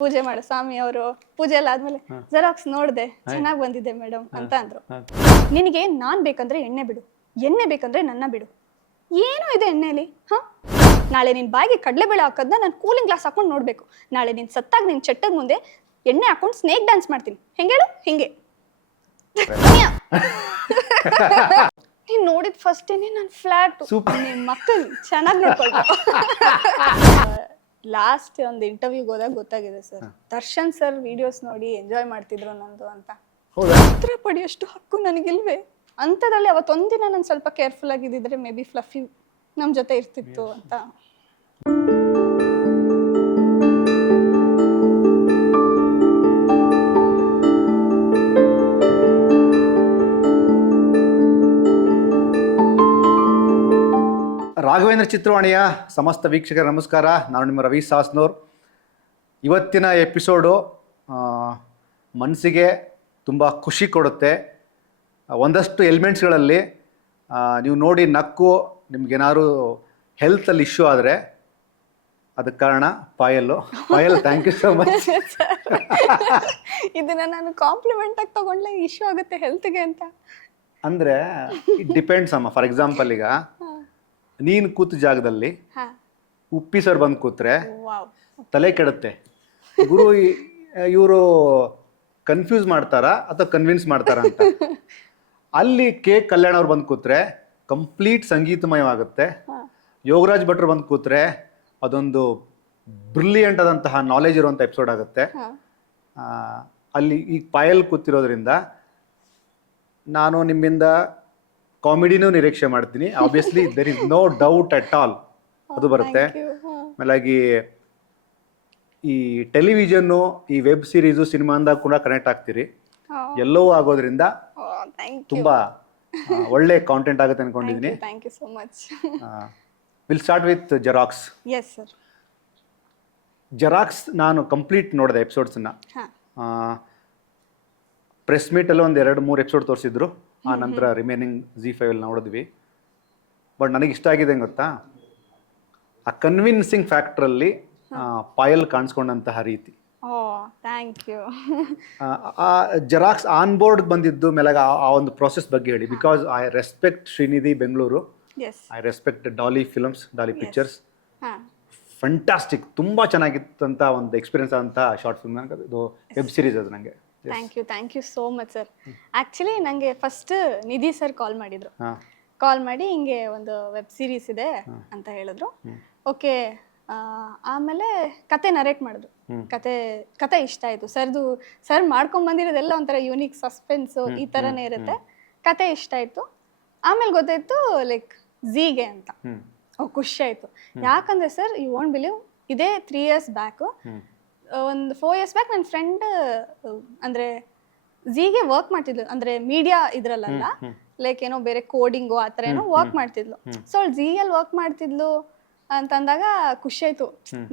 ಪೂಜೆ ಮಾಡೋ ಸ್ವಾಮಿ ಅವರು ಪೂಜೆ ಎಲ್ಲ ಆದ್ಮೇಲೆ ಜೆರಾಕ್ಸ್ ನೋಡ್ದೆ ಚೆನ್ನಾಗಿ ಬಂದಿದೆ ಮೇಡಮ್ ಅಂತ ಅಂದ್ರು. ನಿನಗೆ ನಾನ್ ಬೇಕಂದ್ರೆ ಎಣ್ಣೆ ಬಿಡು, ಎಣ್ಣೆ ಬೇಕಂದ್ರೆ ನನ್ನ ಬಿಡು, ಏನೋ ಇದೆ ಎಣ್ಣೆಲಿ. ನಾಳೆ ನಿನ್ ಬಾಯಿಗೆ ಕಡಲೆಬೇಳೆ ಹಾಕೋದನ್ನ ನಾನು ಕೂಲಿಂಗ್ ಗ್ಲಾಸ್ ಹಾಕೊಂಡು ನೋಡ್ಬೇಕು. ನಾಳೆ ನಿನ್ ಸತ್ತಾಗ ನಿನ್ ಚಟ್ಟದ ಮುಂದೆ ಎಣ್ಣೆ ಹಾಕೊಂಡು ಸ್ನೇಕ್ ಡ್ಯಾನ್ಸ್ ಮಾಡ್ತೀನಿ. ಹೆಂಗೇಳು ಹಿಂಗೆ. ನೀನ್ ನೋಡಿದ ಫಸ್ಟ್ ನಾನು ಫ್ಲಾಟ್ ನಿಮ್ ಮಕ್ಕಳು ಚೆನ್ನಾಗಿ ನೋಡ್ಕೊಳ್ಬೇಕು. ಲಾಸ್ಟ್ ಒಂದು ಇಂಟರ್ವ್ಯೂಗೆ ಹೋದಾಗ ಗೊತ್ತಾಗಿದೆ ಸರ್, ದರ್ಶನ್ ಸರ್ ವಿಡಿಯೋಸ್ ನೋಡಿ ಎಂಜಾಯ್ ಮಾಡ್ತಿದ್ರು ನಂದು ಅಂತ. ಉತ್ತರ ಪಡೆಯೋಷ್ಟು ಹಕ್ಕು ನನಗಿಲ್ವೇ ಅಂಥದ್ರಲ್ಲಿ ಅವತ್ತೊಂದಿನ ನಾನು ಸ್ವಲ್ಪ ಕೇರ್ಫುಲ್ ಆಗಿದ್ದಿದ್ರೆ ಮೇ ಬಿ ಫ್ಲಫಿ ನಮ್ಮ ಜೊತೆ ಇರ್ತಿತ್ತು ಅಂತ. ರಾಘವೇಂದ್ರ ಚಿತ್ರವಾಣಿಯ ಸಮಸ್ತ ವೀಕ್ಷಕರ ನಮಸ್ಕಾರ. ನಾನು ನಿಮ್ಮ ರವಿ ಸಾಸ್ನೂರ್. ಇವತ್ತಿನ ಎಪಿಸೋಡು ಮನಸ್ಸಿಗೆ ತುಂಬ ಖುಷಿ ಕೊಡುತ್ತೆ. ಒಂದಷ್ಟು ಎಲಿಮೆಂಟ್ಸ್ಗಳಲ್ಲಿ ನೀವು ನೋಡಿ ನಕ್ಕು ನಿಮ್ಗೇನಾದ್ರು ಹೆಲ್ತಲ್ಲಿ ಇಶ್ಯೂ ಆದರೆ ಅದಕ್ಕೆ ಕಾರಣ Payal. Thank you so much. ಇದನ್ನ ನಾನು ಕಾಂಪ್ಲಿಮೆಂಟ್ ಆಗಿ ತಗೊಂಡ್ಲೆ ಇಶ್ಯೂ ಆಗುತ್ತೆ ಹೆಲ್ತ್ಗೆ ಅಂತ. ಅಂದರೆ ಇಟ್ ಡಿಪೆಂಡ್ಸ್ ಅಮ್ಮ. ಫಾರ್ ಎಕ್ಸಾಂಪಲ್, ಈಗ ನೀನು ಕೂತ ಜಾಗದಲ್ಲಿ ಉಪ್ಪಿ ಸರ್ ಬಂದು ಕೂತ್ರೆ ತಲೆ ಕೆಡುತ್ತೆ. ಗುರು ಇವರು ಕನ್ಫ್ಯೂಸ್ ಮಾಡ್ತಾರಾ ಅಥವಾ ಕನ್ವಿನ್ಸ್ ಮಾಡ್ತಾರಾ ಅಂತ. ಅಲ್ಲಿ ಕೆ ಕಲ್ಯಾಣ್ ಅವ್ರು ಬಂದು ಕೂತ್ರೆ ಕಂಪ್ಲೀಟ್ ಸಂಗೀತಮಯವಾಗುತ್ತೆ. ಯೋಗರಾಜ್ ಭಟ್ರು ಬಂದು ಕೂತ್ರೆ ಅದೊಂದು ಬ್ರಿಲಿಯಂಟ್ ಆದಂತಹ ನಾಲೆಜ್ ಇರುವಂಥ ಎಪಿಸೋಡ್ ಆಗುತ್ತೆ. ಅಲ್ಲಿ ಈಗ ಪಾಯಲ್ ಕೂತಿರೋದ್ರಿಂದ ನಾನು ನಿಮ್ಮಿಂದ ಕಾಮಿಡಿನೂ ನಿರೀಕ್ಷೆ ಮಾಡ್ತೀನಿ. Obviously there is no doubt at all ಅದು ಬರುತ್ತೆ. ಆಮೇಲಾಗಿ ಈ ಟೆಲಿವಿಷನ್ನು, ಈ ವೆಬ್ ಸೀರೀಸು, ಸಿನಿಮಾಂದಾಗ ಕೂಡ ಕನೆಕ್ಟ್ ಆಗ್ತೀರಿ. ಎಲ್ಲವೂ ಆಗೋದ್ರಿಂದ ತುಂಬಾ ಒಳ್ಳೆ ಕಾಂಟೆಂಟ್ ಆಗುತ್ತೆ ಅನ್ಕೊಂಡಿದ್ದೀನಿ. Thank you so much. Will start with xerox. Yes sir. Xerox ನಾನು ಕಂಪ್ಲೀಟ್ ನೋಡಿದೆ ಎಪಿಸೋಡ್ಸನ್ನ. ಪ್ರೆಸ್ ಮೀಟಲ್ಲಿ ಒಂದು 2-3 ಎಪಿಸೋಡ್ ತೋರಿಸಿದ್ರು. ಆ ನಂತರ ರಿಮೈನಿಂಗ್ ZEE5 ನೋಡಿದ್ವಿ. ಬಟ್ ನನಗೆ ಇಷ್ಟ ಆಗಿದೆ ಗೊತ್ತಾ, ಆ ಕನ್ವಿನ್ಸಿಂಗ್ ಫ್ಯಾಕ್ಟ್ರಲ್ಲಿ ಪಾಯಲ್ ಕಾಣಿಸ್ಕೊಂಡಂತಹ ರೀತಿ. Thank you. ಆ ಜೆರಾಕ್ಸ್ ಆನ್ ಬೋರ್ಡ್ ಬಂದಿದ್ದು ಮೇಲೆ ಆ ಒಂದು ಪ್ರೋಸೆಸ್ ಬಗ್ಗೆ ಹೇಳಿ. Because I respect Srinidhi Bengaluru, I respect Daali films, Daali pictures. Fantastic, ತುಂಬ ಚೆನ್ನಾಗಿತ್ತಂತ ಒಂದು ಎಕ್ಸ್ಪೀರಿಯನ್ಸ್ ಆದಂಥ ಶಾರ್ಟ್ ಫಿಲ್ಮ್. ಅದು ವೆಬ್ ಸೀರೀಸ್ ಅದು ನನಗೆ. Thank you so much sir. Actually ನನಗೆ ಫಸ್ಟ್ ನಿಧಿ ಸರ್ ಕಾಲ್ ಮಾಡಿ ಹಿಂಗೆ ಒಂದು ವೆಬ್ ಸೀರೀಸ್ ಇದೆ ಅಂತ ಹೇಳಿದ್ರು. ಓಕೆ. ಆಮೇಲೆ ಕತೆ ನರೇಟ್ ಮಾಡಿದ್ರು. ಕತೆ ಇಷ್ಟ ಆಯಿತು ಸರ್ದು. ಸರ್ ಮಾಡ್ಕೊಂಬಂದಿರೋದೆಲ್ಲ ಒಂಥರ ಯೂನಿಕ್ ಸಸ್ಪೆನ್ಸು ಈ ಥರನೇ ಇರುತ್ತೆ. ಕತೆ ಇಷ್ಟ ಆಯಿತು. ಆಮೇಲೆ ಗೊತ್ತಾಯಿತು ಲೈಕ್ ಝೀಗೆ ಅಂತ. ಖುಷಿ ಆಯಿತು. ಯಾಕಂದರೆ ಸರ್ ಯು ವೋಂಟ್ ಬಿಲೀವ್, ಇದೇ 3 years ಬ್ಯಾಕು, ಒಂದು 4 years ಬ್ಯಾಕ್ ನನ್ನ ಫ್ರೆಂಡ್ ಅಂದರೆ ಝೀಗೆ ವರ್ಕ್ ಮಾಡ್ತಿದ್ಲು. ಅಂದರೆ ಮೀಡಿಯಾ ಇದ್ರಲ್ಲ, ಲೈಕ್ ಏನೋ ಬೇರೆ ಕೋಡಿಂಗು ಆ ಥರ ಏನೋ ವರ್ಕ್ ಮಾಡ್ತಿದ್ಲು. ಸೊ ಅವಳು ಝೀಯಲ್ಲಿ ವರ್ಕ್ ಮಾಡ್ತಿದ್ಲು ಅಂತಂದಾಗ ಖುಷಿ ಆಯ್ತು.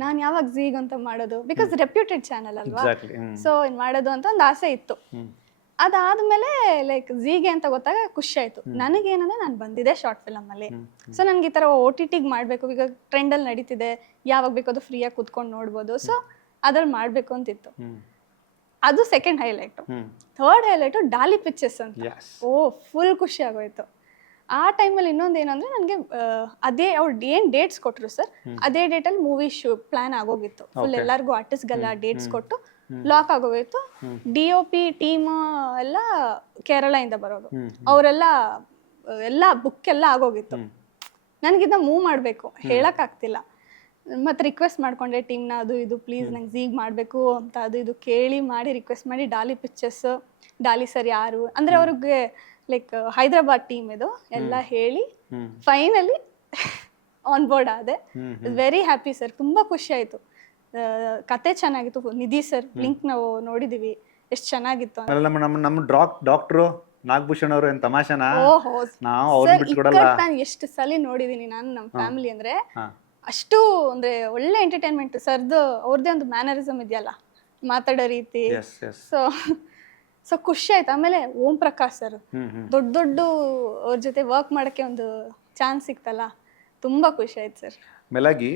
ನಾನು ಯಾವಾಗ ಝೀಗ್ ಅಂತ ಮಾಡೋದು, ಬಿಕಾಸ್ ರೆಪ್ಯೂಟೆಡ್ ಚಾನಲ್ ಅಲ್ವಾ. ಸೊ ಮಾಡೋದು ಅಂತ ಒಂದು ಆಸೆ ಇತ್ತು. ಅದಾದ್ಮೇಲೆ ಲೈಕ್ ಝೀಗೆ ಅಂತ ಗೊತ್ತಾಗ ಖುಷಿ ಆಯ್ತು. ನನಗೇನಂದ್ರೆ ನಾನು ಬಂದಿದೆ ಶಾರ್ಟ್ ಫಿಲಮ್ ಅಲ್ಲಿ. ಸೊ ನನ್ಗೆ ಈ ತರ OTT ಮಾಡಬೇಕು, ಈಗ ಟ್ರೆಂಡಲ್ಲಿ ನಡೀತಿದೆ, ಯಾವಾಗ ಬೇಕಾದ್ರೂ ಫ್ರೀಯಾಗಿ ಕುತ್ಕೊಂಡು ನೋಡ್ಬೋದು. ಸೊ ಅದ್ರಲ್ಲಿ ಮಾಡಬೇಕು ಅಂತಿತ್ತು. ಅದು second highlight. Third highlight Daali pictures ಅಂತ. ಫುಲ್ ಖುಷಿ ಆಗೋಯ್ತು. ಆ ಟೈಮಲ್ಲಿ ಇನ್ನೊಂದು ಏನಂದ್ರೆ ನನಗೆ ಅದೇ ಅವ್ರು ಏನು ಡೇಟ್ಸ್ ಕೊಟ್ಟರು ಸರ್, ಅದೇ ಡೇಟಲ್ಲಿ ಮೂವಿ ಪ್ಲಾನ್ ಆಗೋಗಿತ್ತು. ಫುಲ್ ಎಲ್ಲರಿಗೂ ಆರ್ಟಿಸ್ಟ್ಗೆಲ್ಲ ಡೇಟ್ಸ್ ಕೊಟ್ಟು ಲಾಕ್ ಆಗೋಗಿತ್ತು. DOP ಟೀಮ್ ಎಲ್ಲ ಕೇರಳದಿಂದ ಬರೋದು, ಅವರೆಲ್ಲ ಬುಕ್ ಎಲ್ಲ ಆಗೋಗಿತ್ತು. ನನಗಿದ್ನ ಮೂವ್ ಮಾಡಬೇಕು, ಹೇಳೋಕ್ಕಾಗ್ತಿಲ್ಲ. ಮತ್ತು ರಿಕ್ವೆಸ್ಟ್ ಮಾಡ್ಕೊಂಡೆ ಟೀಮ್ನ, ಅದು ಇದು ಪ್ಲೀಸ್ ನಂಗೆ ಝೀಗ್ ಮಾಡಬೇಕು ಅಂತ ಅದು ಇದು ಕೇಳಿ ಮಾಡಿ ರಿಕ್ವೆಸ್ಟ್ ಮಾಡಿ ಡಾಲಿ ಪಿಕ್ಚರ್ಸ್, ಡಾಲಿ ಸರ್ ಯಾರು ಅಂದರೆ ಅವ್ರಿಗೆ ಲೈಕ್ ಹೈದರಾಬಾದ್ ಟೀಮ್ ಇದು ಎಲ್ಲ ಹೇಳಿ ಫೈನಲಿ ಆನ್ ಬೋರ್ಡ್ ಆದೆ. Very happy sir. ತುಂಬ ಖುಷಿ ಆಯಿತು. ಕತೆ ಚೆನ್ನಾಗಿತ್ತು. ನಿಧಿ ಸರ್ ಲಿಂಕ್ ನಾವು ನೋಡಿದೀವಿ, ಎಷ್ಟು ಚೆನ್ನಾಗಿತ್ತು. ನಮ್ಮ ಡಾಕ್ಟ್ರು ನಾಗಭೂಷಣ್ ಅವರು ಏನು ತಮಾಷೆನಾ? ನಾನು ಎಷ್ಟು ಸಲ ನೋಡಿದೀನಿ ನಾನು. ನಮ್ಮ ಫ್ಯಾಮಿಲಿ ಅಂದ್ರೆ ಅಷ್ಟು ಅಂದ್ರೆ ಒಳ್ಳೆ ಎಂಟರ್ಟೈನ್ಮೆಂಟ್. ಸರ್ದು ಅವ್ರದ್ದೇ ಒಂದು ಮ್ಯಾನರಿಸಮ್ ಇದೆಯಲ್ಲ, ಮಾತಾಡೋ ರೀತಿ. ಸೊ ಖುಷಿ ಆಯ್ತು. ಆಮೇಲೆ ಓಂ ಪ್ರಕಾಶ್ ಸರ್ ದೊಡ್ಡ ಅವ್ರ ಜೊತೆ ವರ್ಕ್ ಮಾಡಕ್ಕೆ ಒಂದು ಚಾನ್ಸ್ ಸಿಕ್ತಲ್ಲ, ತುಂಬಾ ಖುಷಿ ಆಯ್ತು ಸರ್. ಮೇಲಾಗಿ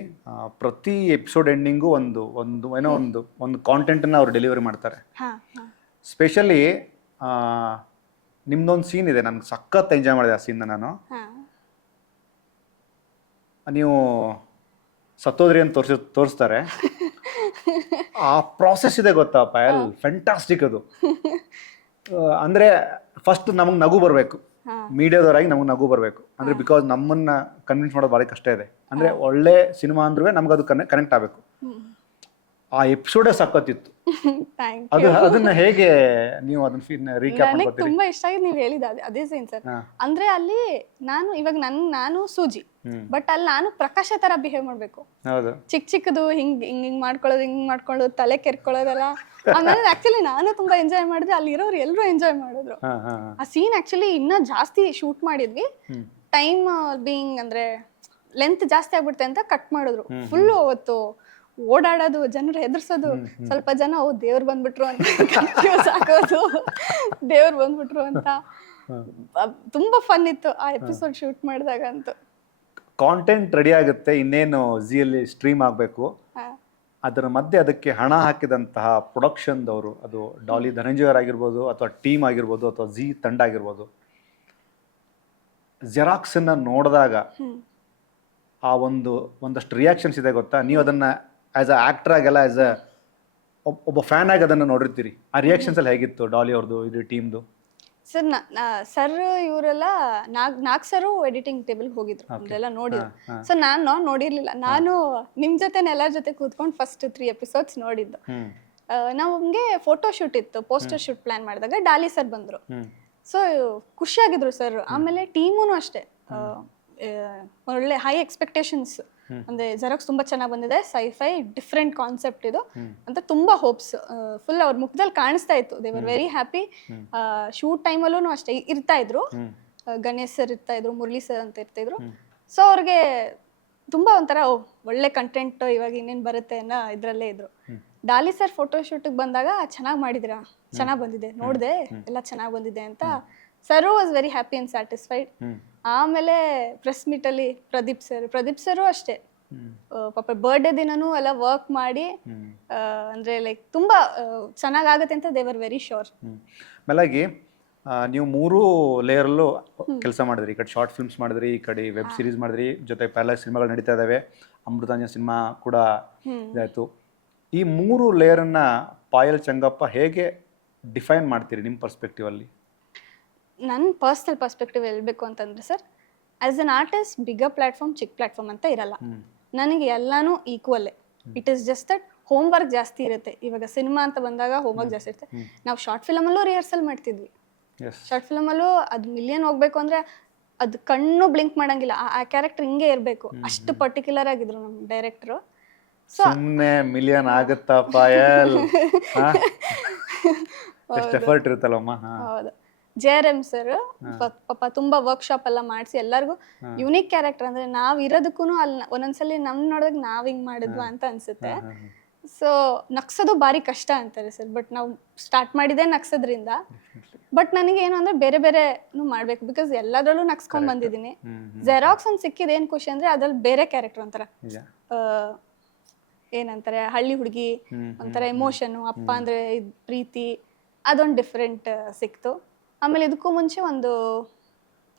ಪ್ರತಿ ಎಪಿಸೋಡ್ ಎಂಡಿಂಗು ಒಂದು ಒಂದು ಏನೋ ಒಂದು ಕಾಂಟೆಂಟನ್ನು ಅವ್ರು ಡೆಲಿವರಿ ಮಾಡ್ತಾರೆ. ಹಾ ಹಾ ಸ್ಪೆಷಲಿ ನಿಮ್ದೊಂದು ಸೀನ್ ಇದೆ, ನನಗೆ ಸಖತ್ ಎಂಜಾಯ್ ಮಾಡಿದೆ ಆ ಸೀನ್ನ ನಾನು. ಹಾ ನೀವು ಸತ್ತೋದ್ರಿ ಅಂತ ತೋರಿಸ್ತಾರೆ. ಆ ಪ್ರಾಸೆಸ್ ಇದೆ ಗೊತ್ತಾ ಪಾಯಲ್, ಫ್ಯಾಂಟಾಸ್ಟಿಕ್ ಅದು. ಅಂದರೆ ಫಸ್ಟ್ ನಮಗೆ ನಗು ಬರಬೇಕು, ಮೀಡಿಯಾದವರಾಗಿ ನಮಗೆ ನಗು ಬರಬೇಕು. ಅಂದರೆ ಬಿಕಾಸ್ ನಮ್ಮನ್ನ ಕನ್ವಿನ್ಸ್ ಮಾಡೋದು ಭಾಳ ಕಷ್ಟ ಇದೆ. ಅಂದರೆ ಒಳ್ಳೆ ಸಿನಿಮಾ ಅಂದ್ರೂ ನಮ್ಗೆ ಅದು ಕನೆಕ್ಟ್ ಆಗಬೇಕು. ಆ ಎಪಿಸೋಡೇ ಸಖತ್ತಿತ್ತು. ಅದನ್ನ ಹೇಗೆ ನೀವು ಅದನ್ನ ರೀಕ್ಯಾಪ್ ನನಗೆ ಮಾಡ್ಕೊತೀರಿ? ತುಂಬಾ ಇಷ್ಟ ಆಗಿದೆ ನೀವು ಹೇಳಿದ ಅದೇ ಸೀನ್ ಸರ್. ಅಂದ್ರೆ ಅಲ್ಲಿ ಇವಾಗ ನಾನು ಸೂಜಿ, ಬಟ್ ಅಲ್ಲಿ ನಾನು ಪ್ರಕಾಶ ತರ ಬಿಹೇವ್ ಮಾಡ್ಬೇಕು. ಹೌದು, ಚಿಕ್ಕದು ಹಿಂಗ್ ಹಿಂಗ್ ಹಿಂಗ್ ಮಾಡ್ಕೊಳ್ಳೋದು ತಲೆ ಕೆರ್ಕೊಳ್ಳೋದೆಲ್ಲ. ಆಮೇಲೆ ಆಕ್ಚುಲಿ ನಾನು ತುಂಬಾ ಎಂಜಾಯ್ ಮಾಡಿದೆ, ಅಲ್ಲಿ ಇರೋರು ಎಲ್ಲರೂ ಎಂಜಾಯ್ ಮಾಡಿದ್ರು. ಆ ಸೀನ್ ಆಕ್ಚುಲಿ ಇನ್ನ ಜಾಸ್ತಿ ಶೂಟ್ ಮಾಡಿದ್ವಿ. ಟೈಮ್ ಬೀಯಿಂಗ್ ಅಂದ್ರೆ ಲೆಂತ್ ಜಾಸ್ತಿ ಆಗ್ಬಿಡುತ್ತೆ ಅಂತ ಕಟ್ ಮಾಡಿದ್ರು. ಫುಲ್ ಅವತ್ತು ಓಡಾಡೋದು, ಜನರು ಹೆದರ್ಸೋದು, ಸ್ವಲ್ಪ ಜನ ದೇವ್ರು ಬಂದ್ಬಿಟ್ರು ಅಂತ ಕನ್ಫ್ಯೂಸ್ ಆಗೋದು, ದೇವ್ರು ಬಂದ್ಬಿಟ್ರು ಅಂತ. ತುಂಬಾ ಫನ್ ಇತ್ತು ಆ ಎಪಿಸೋಡ್ ಶೂಟ್ ಮಾಡಿದಾಗ ಅಂತೂ. ಕಾಂಟೆಂಟ್ ರೆಡಿ ಆಗುತ್ತೆ, ಇನ್ನೇನು ಜಿಯಲ್ಲಿ ಸ್ಟ್ರೀಮ್ ಆಗಬೇಕು. ಅದರ ಮಧ್ಯೆ ಅದಕ್ಕೆ ಹಣ ಹಾಕಿದಂತಹ ಪ್ರೊಡಕ್ಷನ್ದವರು, ಅದು ಡಾಲಿ ಧನಂಜಯ್ ಆಗಿರ್ಬೋದು ಅಥವಾ ಟೀಮ್ ಆಗಿರ್ಬೋದು ಅಥವಾ ಜಿ ತಂಡ ಆಗಿರ್ಬೋದು, ಜೆರಾಕ್ಸನ್ನು ನೋಡಿದಾಗ ಆ ಒಂದಷ್ಟು ರಿಯಾಕ್ಷನ್ಸ್ ಇದೆ ಗೊತ್ತಾ. ನೀವು ಅದನ್ನು ಆ್ಯಸ್ ಅ ಆ್ಯಕ್ಟರ್ ಆಗೆಲ್ಲ ಆ್ಯಸ್ ಅ ಒಬ್ಬ ಫ್ಯಾನ್ ಆಗಿ ಅದನ್ನು ನೋಡಿರ್ತೀರಿ. ಆ ರಿಯಾಕ್ಷನ್ಸ್ ಎಲ್ಲ ಹೇಗಿತ್ತು ಡಾಲಿ ಅವ್ರದ್ದು, ಇದು ಟೀಮ್ದು? ಸರ್ ಸರ್ ಇವರೆಲ್ಲ ನಾಲ್ಕು ಸರು ಎಡಿಟಿಂಗ್ ಟೇಬಲ್ ಹೋಗಿದ್ರು, ಅದೆಲ್ಲ ನೋಡಿದ್ರು. ಸೊ ನಾನು ನೋಡಿರ್ಲಿಲ್ಲ. ನಾನು ನಿಮ್ ಜೊತೆ ಎಲ್ಲರ ಜೊತೆ ಕೂತ್ಕೊಂಡು ಫಸ್ಟ್ 3 ಎಪಿಸೋಡ್ಸ್ ನೋಡಿದ್ದು. ನಮ್ಗೆ ಫೋಟೋ ಶೂಟ್ ಇತ್ತು, ಪೋಸ್ಟರ್ ಶೂಟ್ ಪ್ಲಾನ್ ಮಾಡಿದಾಗ ಡಾಲಿ ಸರ್ ಬಂದ್ರು. ಸೊ ಖುಷಿಯಾಗಿದ್ರು ಸರ್. ಆಮೇಲೆ ಟೀಮೂನು ಅಷ್ಟೇ ಒಳ್ಳೆ ಹೈ ಎಕ್ಸ್ಪೆಕ್ಟೇಷನ್ಸ್. ಅಂದ್ರೆ ಜೆರಾಕ್ಸ್ ತುಂಬಾ ಚೆನ್ನಾಗಿ ಬಂದಿದೆ, ಸೈಫೈ ಡಿಫ್ರೆಂಟ್ ಕಾನ್ಸೆಪ್ಟ್ ಇದು ಅಂತ ತುಂಬಾ ಹೋಪ್ಸ್ ಫುಲ್ ಅವ್ರ ಮುಖದಲ್ಲಿ ಕಾಣಿಸ್ತಾ ಇತ್ತು. They were very happy. Shoot ಟೈಮಲ್ಲೂ ಅಷ್ಟೇ ಇರ್ತಾ ಇದ್ರು, ಗಣೇಶ್ ಸರ್ ಇರ್ತಾ ಇದ್ರು, ಮುರಳಿ ಸರ್ ಅಂತ ಇರ್ತಾ ಇದ್ರು. ಸೊ ಅವ್ರಿಗೆ ತುಂಬಾ ಒಂಥರ ಒಳ್ಳೆ ಕಂಟೆಂಟ್ ಇವಾಗ ಇನ್ನೇನು ಬರುತ್ತೆ ಅನ್ನೋ ಇದ್ರಲ್ಲೇ ಇದ್ರು. ಡಾಲಿ ಸರ್ ಫೋಟೋ ಶೂಟಿಗೆ ಬಂದಾಗ ಚೆನ್ನಾಗಿ ಮಾಡಿದಿರಾ, ಚೆನ್ನಾಗಿ ಬಂದಿದೆ, ನೋಡಿದೆ ಎಲ್ಲ ಚೆನ್ನಾಗಿ ಬಂದಿದೆ ಅಂತ sir was very happy and satisfied. ಆಮೇಲೆ ಪ್ರೆಸ್ ಮೀಟ್ ಅಲ್ಲಿ ಪ್ರದೀಪ್ ಸರು ಅಷ್ಟೇ ಪಾಪ ಬರ್ಡೇ ದಿನನೂ ಎಲ್ಲ ವರ್ಕ್ ಮಾಡಿ ಅಂದ್ರೆ ಲೈಕ್ ತುಂಬಾ ಚೆನ್ನಾಗಾಗತ್ತೆ ಅಂತ ದೇ ವರ್ ವೆರಿ ಶೋರ್. ಮೇಲಾಗಿ ನೀವು 3 ಲೇಯರಲ್ಲೂ ಕೆಲಸ ಮಾಡಿದ್ರಿ. ಈ ಕಡೆ ಶಾರ್ಟ್ ಫಿಲ್ಮ್ಸ್ ಮಾಡಿದ್ರಿ, ಈ ಕಡೆ ವೆಬ್ ಸೀರೀಸ್ ಮಾಡಿದ್ರಿ, ಜೊತೆ ಪ್ಯಾರಲಲ್ ಸಿನಿಮಾಗಳು ನಡೀತಾ ಇದ್ದಾವೆ, ಅಮೃತಾಂಜನ್ ಸಿನಿಮಾ ಕೂಡ ಇದಾಯಿತು. ಈ 3 ಲೇಯರನ್ನು ಪಾಯಲ್ ಚಂಗಪ್ಪ ಹೇಗೆ ಡಿಫೈನ್ ಮಾಡ್ತೀರಿ ನಿಮ್ಮ ಪರ್ಸ್ಪೆಕ್ಟಿವ್ ಅಲ್ಲಿ? ನನ್ನ ಪರ್ಸ್ನಲ್ ಪರ್ಸ್ಪೆಕ್ಟಿವ್ ಹೇಳ್ಬೇಕು ಅಂತಂದ್ರೆ sir, as an artist bigger platform ಚಿಕ್ಕ ಪ್ಲಾಟ್ಫಾರ್ಮ್ ಅಂತ ಇರಲ್ಲ. ನನಗೆ ಎಲ್ಲಾನು ಈಕ್ವಲ್ಲೇ. It is just that homework ಜಾಸ್ತಿ ಇರುತ್ತೆ. ಇವಾಗ ಸಿನಿಮಾ ಅಂತ ಬಂದಾಗ ಹೋಮ್ ವರ್ಕ್ ಜಾಸ್ತಿ ಇರುತ್ತೆ. ನಾವು ಶಾರ್ಟ್ ಫಿಲಮಲ್ಲೂ ರಿಹರ್ಸಲ್ ಮಾಡ್ತಿದ್ವಿ. ಶಾರ್ಟ್ ಫಿಲಮಲ್ಲೂ ಅದು ಮಿಲಿಯನ್ ಹೋಗ್ಬೇಕು ಅಂದ್ರೆ ಅದು ಕಣ್ಣು ಬ್ಲಿಂಕ್ ಮಾಡಂಗಿಲ್ಲ, ಆ ಕ್ಯಾರೆಕ್ಟರ್ ಹಿಂಗೆ ಇರಬೇಕು, ಅಷ್ಟು ಪರ್ಟಿಕ್ಯುಲರ್ ಆಗಿದ್ರು ನಮ್ಮ ಡೈರೆಕ್ಟ್ರು. ಸುಮ್ಮನೆ ಮಿಲಿಯನ್ ಆಗುತ್ತಾ ಪಾಯಲ್? ಎಷ್ಟು ಎಫರ್ಟ್ ಇರುತ್ತಲ್ಲಮ್ಮ. ಹೌದು. JRM ಸರ್ ಪಾಪ ತುಂಬಾ ವರ್ಕ್ಶಾಪ್ ಎಲ್ಲ ಮಾಡಿಸಿ ಎಲ್ಲರಿಗೂ ಯುನಿಕ್ ಕ್ಯಾರೆಕ್ಟರ್, ಅಂದ್ರೆ ನಾವ್ ಇರೋದಕ್ಕೂ ಅಲ್ಲಿ ಒಂದೊಂದ್ಸಲಿ ನಮ್ ನೋಡಿದಾಗ ನಾವ್ ಹಿಂಗ್ ಮಾಡಿದ್ವಾ ಅಂತ ಅನ್ಸುತ್ತೆ. ಸೊ ನಗ್ಸೋದು ಭಾರಿ ಕಷ್ಟ ಅಂತಾರೆ ಸರ್, ಬಟ್ ನಾವು ಸ್ಟಾರ್ಟ್ ಮಾಡಿದೆ ನಗ್ಸೋದ್ರಿಂದ. ಬಟ್ ನನಗೆ ಏನು ಅಂದ್ರೆ ಬೇರೆ ಬೇರೆ ಮಾಡ್ಬೇಕು, ಬಿಕಾಸ್ ಎಲ್ಲದ್ರಲ್ಲೂ ನಗ್ಸ್ಕೊಂಡ್ ಬಂದಿದ್ದೀನಿ. ಜೆರಾಕ್ಸ್ ಒಂದು ಸಿಕ್ಕಿದ ಏನ್ ಖುಷಿ ಅಂದ್ರೆ ಅದ್ರಲ್ಲಿ ಬೇರೆ ಕ್ಯಾರೆಕ್ಟರ್ ಒಂಥರ ಏನಂತಾರೆ ಹಳ್ಳಿ ಹುಡುಗಿ, ಒಂಥರ ಎಮೋಷನ್, ಅಪ್ಪ ಅಂದ್ರೆ ಪ್ರೀತಿ, ಅದೊಂದು ಡಿಫ್ರೆಂಟ್ ಸಿಕ್ತು. ಆಮೇಲೆ ಇದಕ್ಕೂ ಮುಂಚೆ ಒಂದು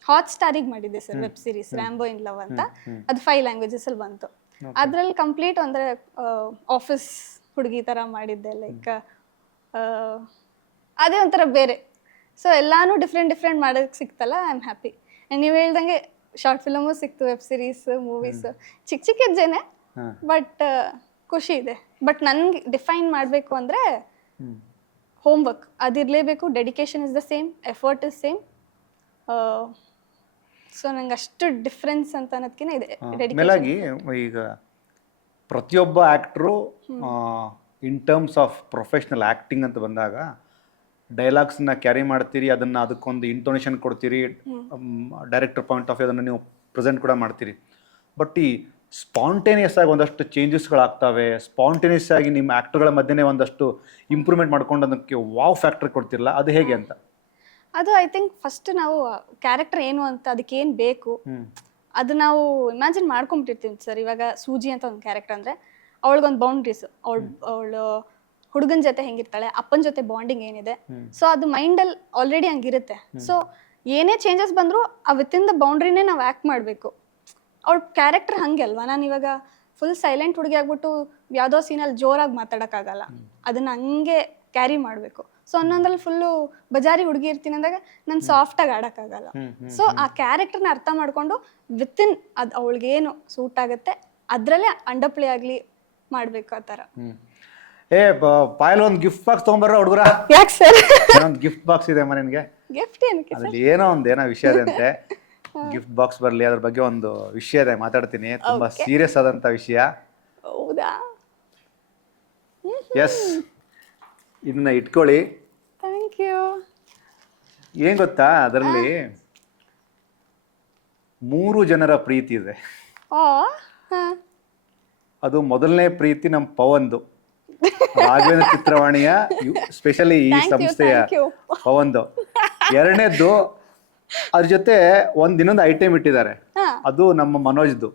ಹಾಟ್ ಸ್ಟಾರಿಗೆ ಮಾಡಿದ್ದೆ sir web series, Rambo in love ಅಂತ. ಅದು 5 ಲ್ಯಾಂಗ್ವೇಜಸ್ ಅಲ್ಲಿ ಬಂತು. ಅದ್ರಲ್ಲಿ ಕಂಪ್ಲೀಟ್ ಅಂದ್ರೆ ಆಫೀಸ್ ಹುಡುಗಿ ತರ ಮಾಡಿದ್ದೆ, ಲೈಕ್ ಅದೇ ಒಂಥರ ಬೇರೆ. ಸೊ ಎಲ್ಲಾನು ಡಿಫ್ರೆಂಟ್ ಮಾಡೋದಕ್ಕೆ ಸಿಕ್ತಲ್ಲ, ಐ ಆಮ್ ಹ್ಯಾಪಿ. ನೀವು ಹೇಳ್ದಂಗೆ ಶಾರ್ಟ್ ಫಿಲಮು ಸಿಕ್ತು, ವೆಬ್ ಸೀರೀಸ್, ಮೂವೀಸ್ ಚಿಕ್ಕ ಹೆಜ್ಜೆನೆ, ಬಟ್ ಖುಷಿ ಇದೆ. ಬಟ್ ನನ್ಗೆ ಡಿಫೈನ್ ಮಾಡಬೇಕು ಅಂದರೆ ಹೋಮ್ ವರ್ಕ್ ಅದಿರಲೇಬೇಕು, dedication is the same, effort is same. So ನಂಗೆ ಅಷ್ಟು ಡಿಫ್ರೆನ್ಸ್ ಅಂತ ಅನ್ನೋದಕ್ಕಿಂತ ಇದೆ ಮೇಲಾಗಿ. ಈಗ ಪ್ರತಿಯೊಬ್ಬ actor in terms of professional acting ಅಂತ ಬಂದಾಗ ಡೈಲಾಗ್ಸ್ನ ಕ್ಯಾರಿ ಮಾಡ್ತೀರಿ, ಅದಕ್ಕೊಂದು ಇಂಟೋನೇಷನ್ ಕೊಡ್ತೀರಿ, ಡೈರೆಕ್ಟರ್ ಪಾಯಿಂಟ್ ಆಫ್ ವ್ಯೂ ಅದನ್ನು ನೀವು ಪ್ರೆಸೆಂಟ್ ಕೂಡ ಮಾಡ್ತೀರಿ. ಬಟ್ ಈ ಸ್ಪಾಂಟೇನಿಯಸ್ ಆಗಿ ಒಂದಷ್ಟು ಚೇಂಜಸ್ಗಳಾಗ್ತವೆ, ಸ್ಪಾಂಟೇನಿಯಸ್ ಆಗಿ ನಿಮ್ಮ ಆ್ಯಕ್ಟರ್ಗಳ ಮಧ್ಯೆ ಒಂದಷ್ಟು ಇಂಪ್ರೂವ್ಮೆಂಟ್ ಮಾಡ್ಕೊಂಡು ಅದಕ್ಕೆ ವಾವ್ ಫ್ಯಾಕ್ಟರ್ ಕೊಡ್ತಿರಲ್ಲ, ಅದು ಹೇಗೆ ಅಂತ? ಅದು ಐ ಥಿಂಕ್ ಫಸ್ಟ್ ನಾವು ಕ್ಯಾರೆಕ್ಟರ್ ಏನು ಅಂತ, ಅದಕ್ಕೆ ಏನು ಬೇಕು, ಅದು ನಾವು ಇಮ್ಯಾಜಿನ್ ಮಾಡ್ಕೊಂಬಿಟ್ಟಿರ್ತೀವಿ ಸರ್. ಇವಾಗ ಸೂಜಿ ಅಂತ ಒಂದು ಕ್ಯಾರೆಕ್ಟರ್ ಅಂದರೆ ಅವಳಿಗೊಂದು ಬೌಂಡ್ರೀಸ್, ಅವಳು ಹುಡುಗನ ಜೊತೆ ಹೆಂಗಿರ್ತಾಳೆ, ಅಪ್ಪನ ಜೊತೆ ಬಾಂಡಿಂಗ್ ಏನಿದೆ, ಸೊ ಅದು ಮೈಂಡಲ್ಲಿ ಆಲ್ರೆಡಿ ಹಂಗಿರುತ್ತೆ. ಸೊ ಏನೇ ಚೇಂಜಸ್ ಬಂದರೂ ಆ ವಿತಿನ್ ದ ಬೌಂಡ್ರಿನೇ ನಾವು ಆ್ಯಕ್ಟ್ ಮಾಡಬೇಕು. ಅವಳ ಕ್ಯಾರೆಕ್ಟರ್ ಹಂಗೆ ಅಲ್ವಾ. ನಾನು ಇವಾಗ ಫುಲ್ ಸೈಲೆಂಟ್ ಹುಡುಗಿ ಆಗ್ಬಿಟ್ಟು ಯಾವುದೋ ಸೀನಲ್ಲಿ ಜೋರಾಗಿ ಮಾತಾಡೋಕ್ಕಾಗಲ್ಲ, ಅದನ್ನು ಹಂಗೆ ಕ್ಯಾರಿ ಮಾಡಬೇಕು. ಸೊ ಅನ್ನೊಂದಲ್ಲಿ ಫುಲ್ಲು ಬಜಾರಿ ಹುಡುಗಿ ಇರ್ತೀನಿ ಅಂದಾಗ ನಾನು ಸಾಫ್ಟಾಗಿ ಆಡೋಕ್ಕಾಗಲ್ಲ. ಸೊ ಆ ಕ್ಯಾರೆಕ್ಟರ್ನ ಅರ್ಥ ಮಾಡಿಕೊಂಡು ವಿತಿನ್ ಅದು ಅವಳಿಗೇನು ಸೂಟ್ ಆಗುತ್ತೆ ಅದರಲ್ಲೇ ಅಂಡಪ್ಲೇ ಆಗಲಿ ಮಾಡಬೇಕು ಆ ಥರ. ಪಾಯಲ್ ಒಂದು ಗಿಫ್ಟ್ ಬಾಕ್ಸ್ ತೊಗೊಂಬರ್ರ ಹುಡುಗರ. ಯಾಕೆ ಸರ್? ಒಂದು ಗಿಫ್ಟ್ ಬಾಕ್ಸ್ ಇದೆ ಅಮ್ಮ ನಿನಗೆ. ಗಿಫ್ಟ್ ಏನಕ್ಕೆ? ಅದ್ರಲ್ಲಿ ಏನೋ ವಿಷಯ ಇದೆ ಅಂತೆ. ಗಿಫ್ಟ್ ಬಾಕ್ಸ್ ಬರಲಿ, ಅದ್ರ ಬಗ್ಗೆ ಒಂದು ವಿಷಯ ಇದೆ, ಮಾತಾಡ್ತೀನಿ. ತುಂಬಾ ಸೀರಿಯಸ್ ಆದಂತ ವಿಷಯ. ಹೌದಾ? ಎಸ್, ಇದನ್ನ ಇಟ್ಕೊಳ್ಳಿ. Thank you. ಏನ್ ಗೊತ್ತಾ, ಅದರಲ್ಲಿ 3 ಜನರ ಪ್ರೀತಿ ಇದೆ. ಅದು ಮೊದಲನೇ ಪ್ರೀತಿ ನಮ್ಮ ಪವನ್ದು, ರಾಘವೇಂದ್ರ ಚಿತ್ರವಾಣಿಯ, ಸ್ಪೆಷಲಿ ಈ ಸಂಸ್ಥೆಯ ಪವನ್ದು. ಎರಡನೇದ್ದು ಅದ್ರ ಜೊತೆ ಇನ್ನೊಂದು ಐಟಮ್ ಇಟ್ಟಿದ್ದಾರೆ, ಅದು ನಮ್ಮ ಮನೋಜ್ದು.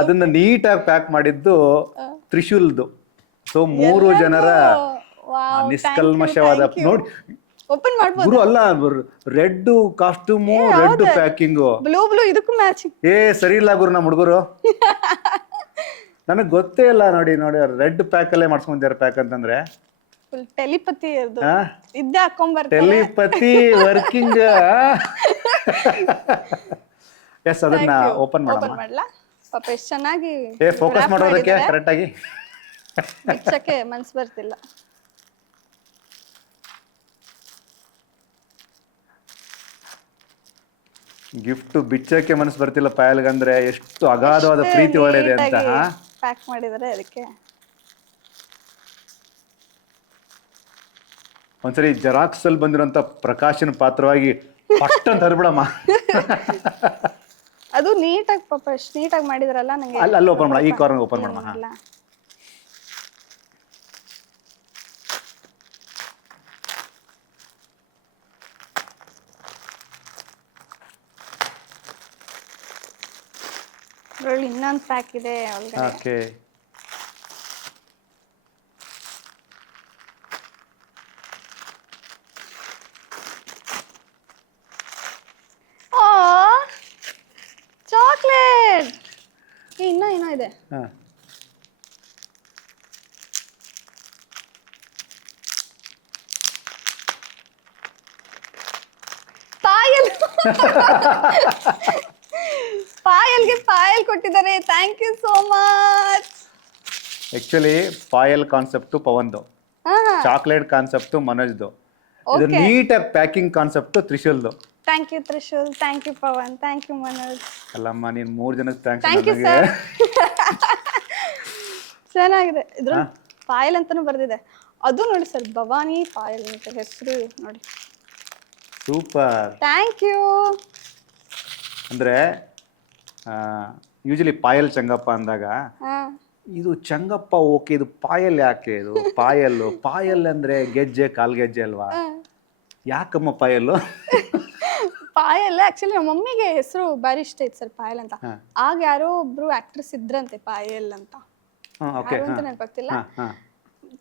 ಅದನ್ನ ನೀಟಾಗಿ ಪ್ಯಾಕ್ ಮಾಡಿದ್ದು ತ್ರಿಶೂಲ್ದು. ಸೊ 3 ಜನರ ನಿಷ್ಕಲ್ಮಶವಾದ ನೋಡಿ. ಓಪನ್ ಮಾಡ್ಬೋದು ಗುರು. ಅಲ್ಲ, red costume, red packing, blue ಇದಕ್ಕೂ ಮ್ಯಾಚಿಂಗ್. ಸರಿ ಇಲ್ಲ ಗುರು ನಮ್ಮ ಹುಡುಗರು. ನನಗೆ ಗೊತ್ತೇ ಇಲ್ಲ. ನೋಡಿ ರೆಡ್ ಪ್ಯಾಕ್ ಅಲ್ಲೇ ಮಾಡ್ಸ್ಕೊಂಡಿದ್ದಾರೆ. ಪ್ಯಾಕ್ ಅಂತಂದ್ರೆ ಫುಲ್ ಟೆಲಿಪತಿ ಇದ್ದೇ ಹಾಕೊಂಡ್ಬರ್ತಾರೆ. Telepathy working. ಎಸ್, ಅದನ್ನ ಓಪನ್ ಮಾಡಲ್ಲ. ಪಾಪ ಎಷ್ಟು ಚೆನ್ನಾಗಿ ಫೋಕಸ್ ಮಾಡೋದಕ್ಕೆ ಕರೆಕ್ಟ್ ಆಗಿ ಬಿಚ್ಚಕ್ಕೆ ಮನ್ಸು ಬರ್ತಿಲ್ಲ. ಗಿಫ್ಟ್ ಬಿಚ್ಚಕ್ಕೆ ಮನಸ್ಸು ಬರ್ತಿಲ್ಲ ಪಾಯಲ್ಗಂದ್ರೆ. ಎಷ್ಟು ಅಗಾಧವಾದ ಪ್ರೀತಿ ಒಳ್ಳೆಯದೆ ಅಂತ ಪ್ಯಾಕ್ ಮಾಡಿದರೆ. ಅದಕ್ಕೆ ಒಂದ್ಸರಿ ಜೆರಾಕ್ಸ್ ಅಲ್ಲಿ ಬಂದಿರೋಂತ ಪ್ರಕಾಶನ ಪಾತ್ರವಾಗಿ ಪಟ್ ಅಂತ ಹರ್ಬಿಡಮ್ಮ. ಅದು ನೀಟಾಗಿ ಪಾಪ ಎಷ್ಟು ನೀಟಾಗಿ ಮಾಡಿದ್ರಲ್ಲ. ನಂಗೆ ಅಲ್ಲಿ ಓಪನ್ ಮಾಡ, ಈ ಕಾರ್ನರ್ ಓಪನ್ ಮಾಡಮ್ಮ. ಇನ್ನೊಂದು ಪ್ಯಾಕ್ ಇದೆ ಒಳಗಡೆ. ಓಕೆ. ಚಾಕ್ಲೇಟ್ ಇನ್ನೂ ಇದೆ. ಪಾಯಲ್ಗೆ ಪಾಯಲ್ ಕೊಟ್ಟಿದ್ದಾರೆ. Thank you so much. Actually Payal concept ಪವನ್ದು, ಚಾಕ್ಲೇಟ್ ಕಾನ್ಸೆಪ್ಟ್ ಮನೋಜ್ದು, ಇದು ನೀಟಾಗಿ ಪ್ಯಾಕಿಂಗ್ ಕಾನ್ಸೆಪ್ಟ್ ತ್ರಿಶೂಲ್ದು. Thank you Trishul, thank you Pavan, thank you Manoj. ಅಲ್ಲಮ್ಮ, ನೀನು 3 ಜನಕ್ಕೆ ಥ್ಯಾಂಕ್ ಯು ಸರ್. ಚೆನ್ನಾಗಿದೆ. ಇದ್ರ ಪಾಯಲ್ ಅಂತಾನು ಬರ್ದಿದೆ. ಅದು ನೋಡಿ ಸರ್, ಭವಾನಿ ಪಾಯಲ್ ಅಂತ ಹೆಸರು ನೋಡಿ. Super, thank you. ಅಂದ್ರೆ ಯೂಶಲಿ ಪಾಯಲ್ ಚಂಗಪ್ಪ ಅಂದಾಗ ಇದು ಚಂಗಪ್ಪ ಓಕೆ, ಇದು ಪಾಯಲ್ ಯಾಕೆ? ಇದು ಪಾಯಲ್ ಅಂದ್ರೆ ಗೆಜ್ಜೆ, ಕಾಲ್ಗೆಜ್ಜೆ ಅಲ್ವಾ? ಯಾಕಮ್ಮ ಪಾಯಲ್ಲು? ಪಾಯಲ್ ಆಕ್ಚುಲಿ ನಮ್ಮ ಮಮ್ಮಿಗೆ ಹೆಸರು ಬಾರಿ ಇಷ್ಟ ಇತ್ತು ಸರ್, ಪಾಯಲ್ ಅಂತ. ಆಗ ಯಾರೋ ಒಬ್ರು ಆಕ್ಟ್ರೆಸ್ ಇದ್ರಂತೆ ಪಾಯಲ್ ಅಂತ, ನೆನಪಾಗ್ತಿಲ್ಲ.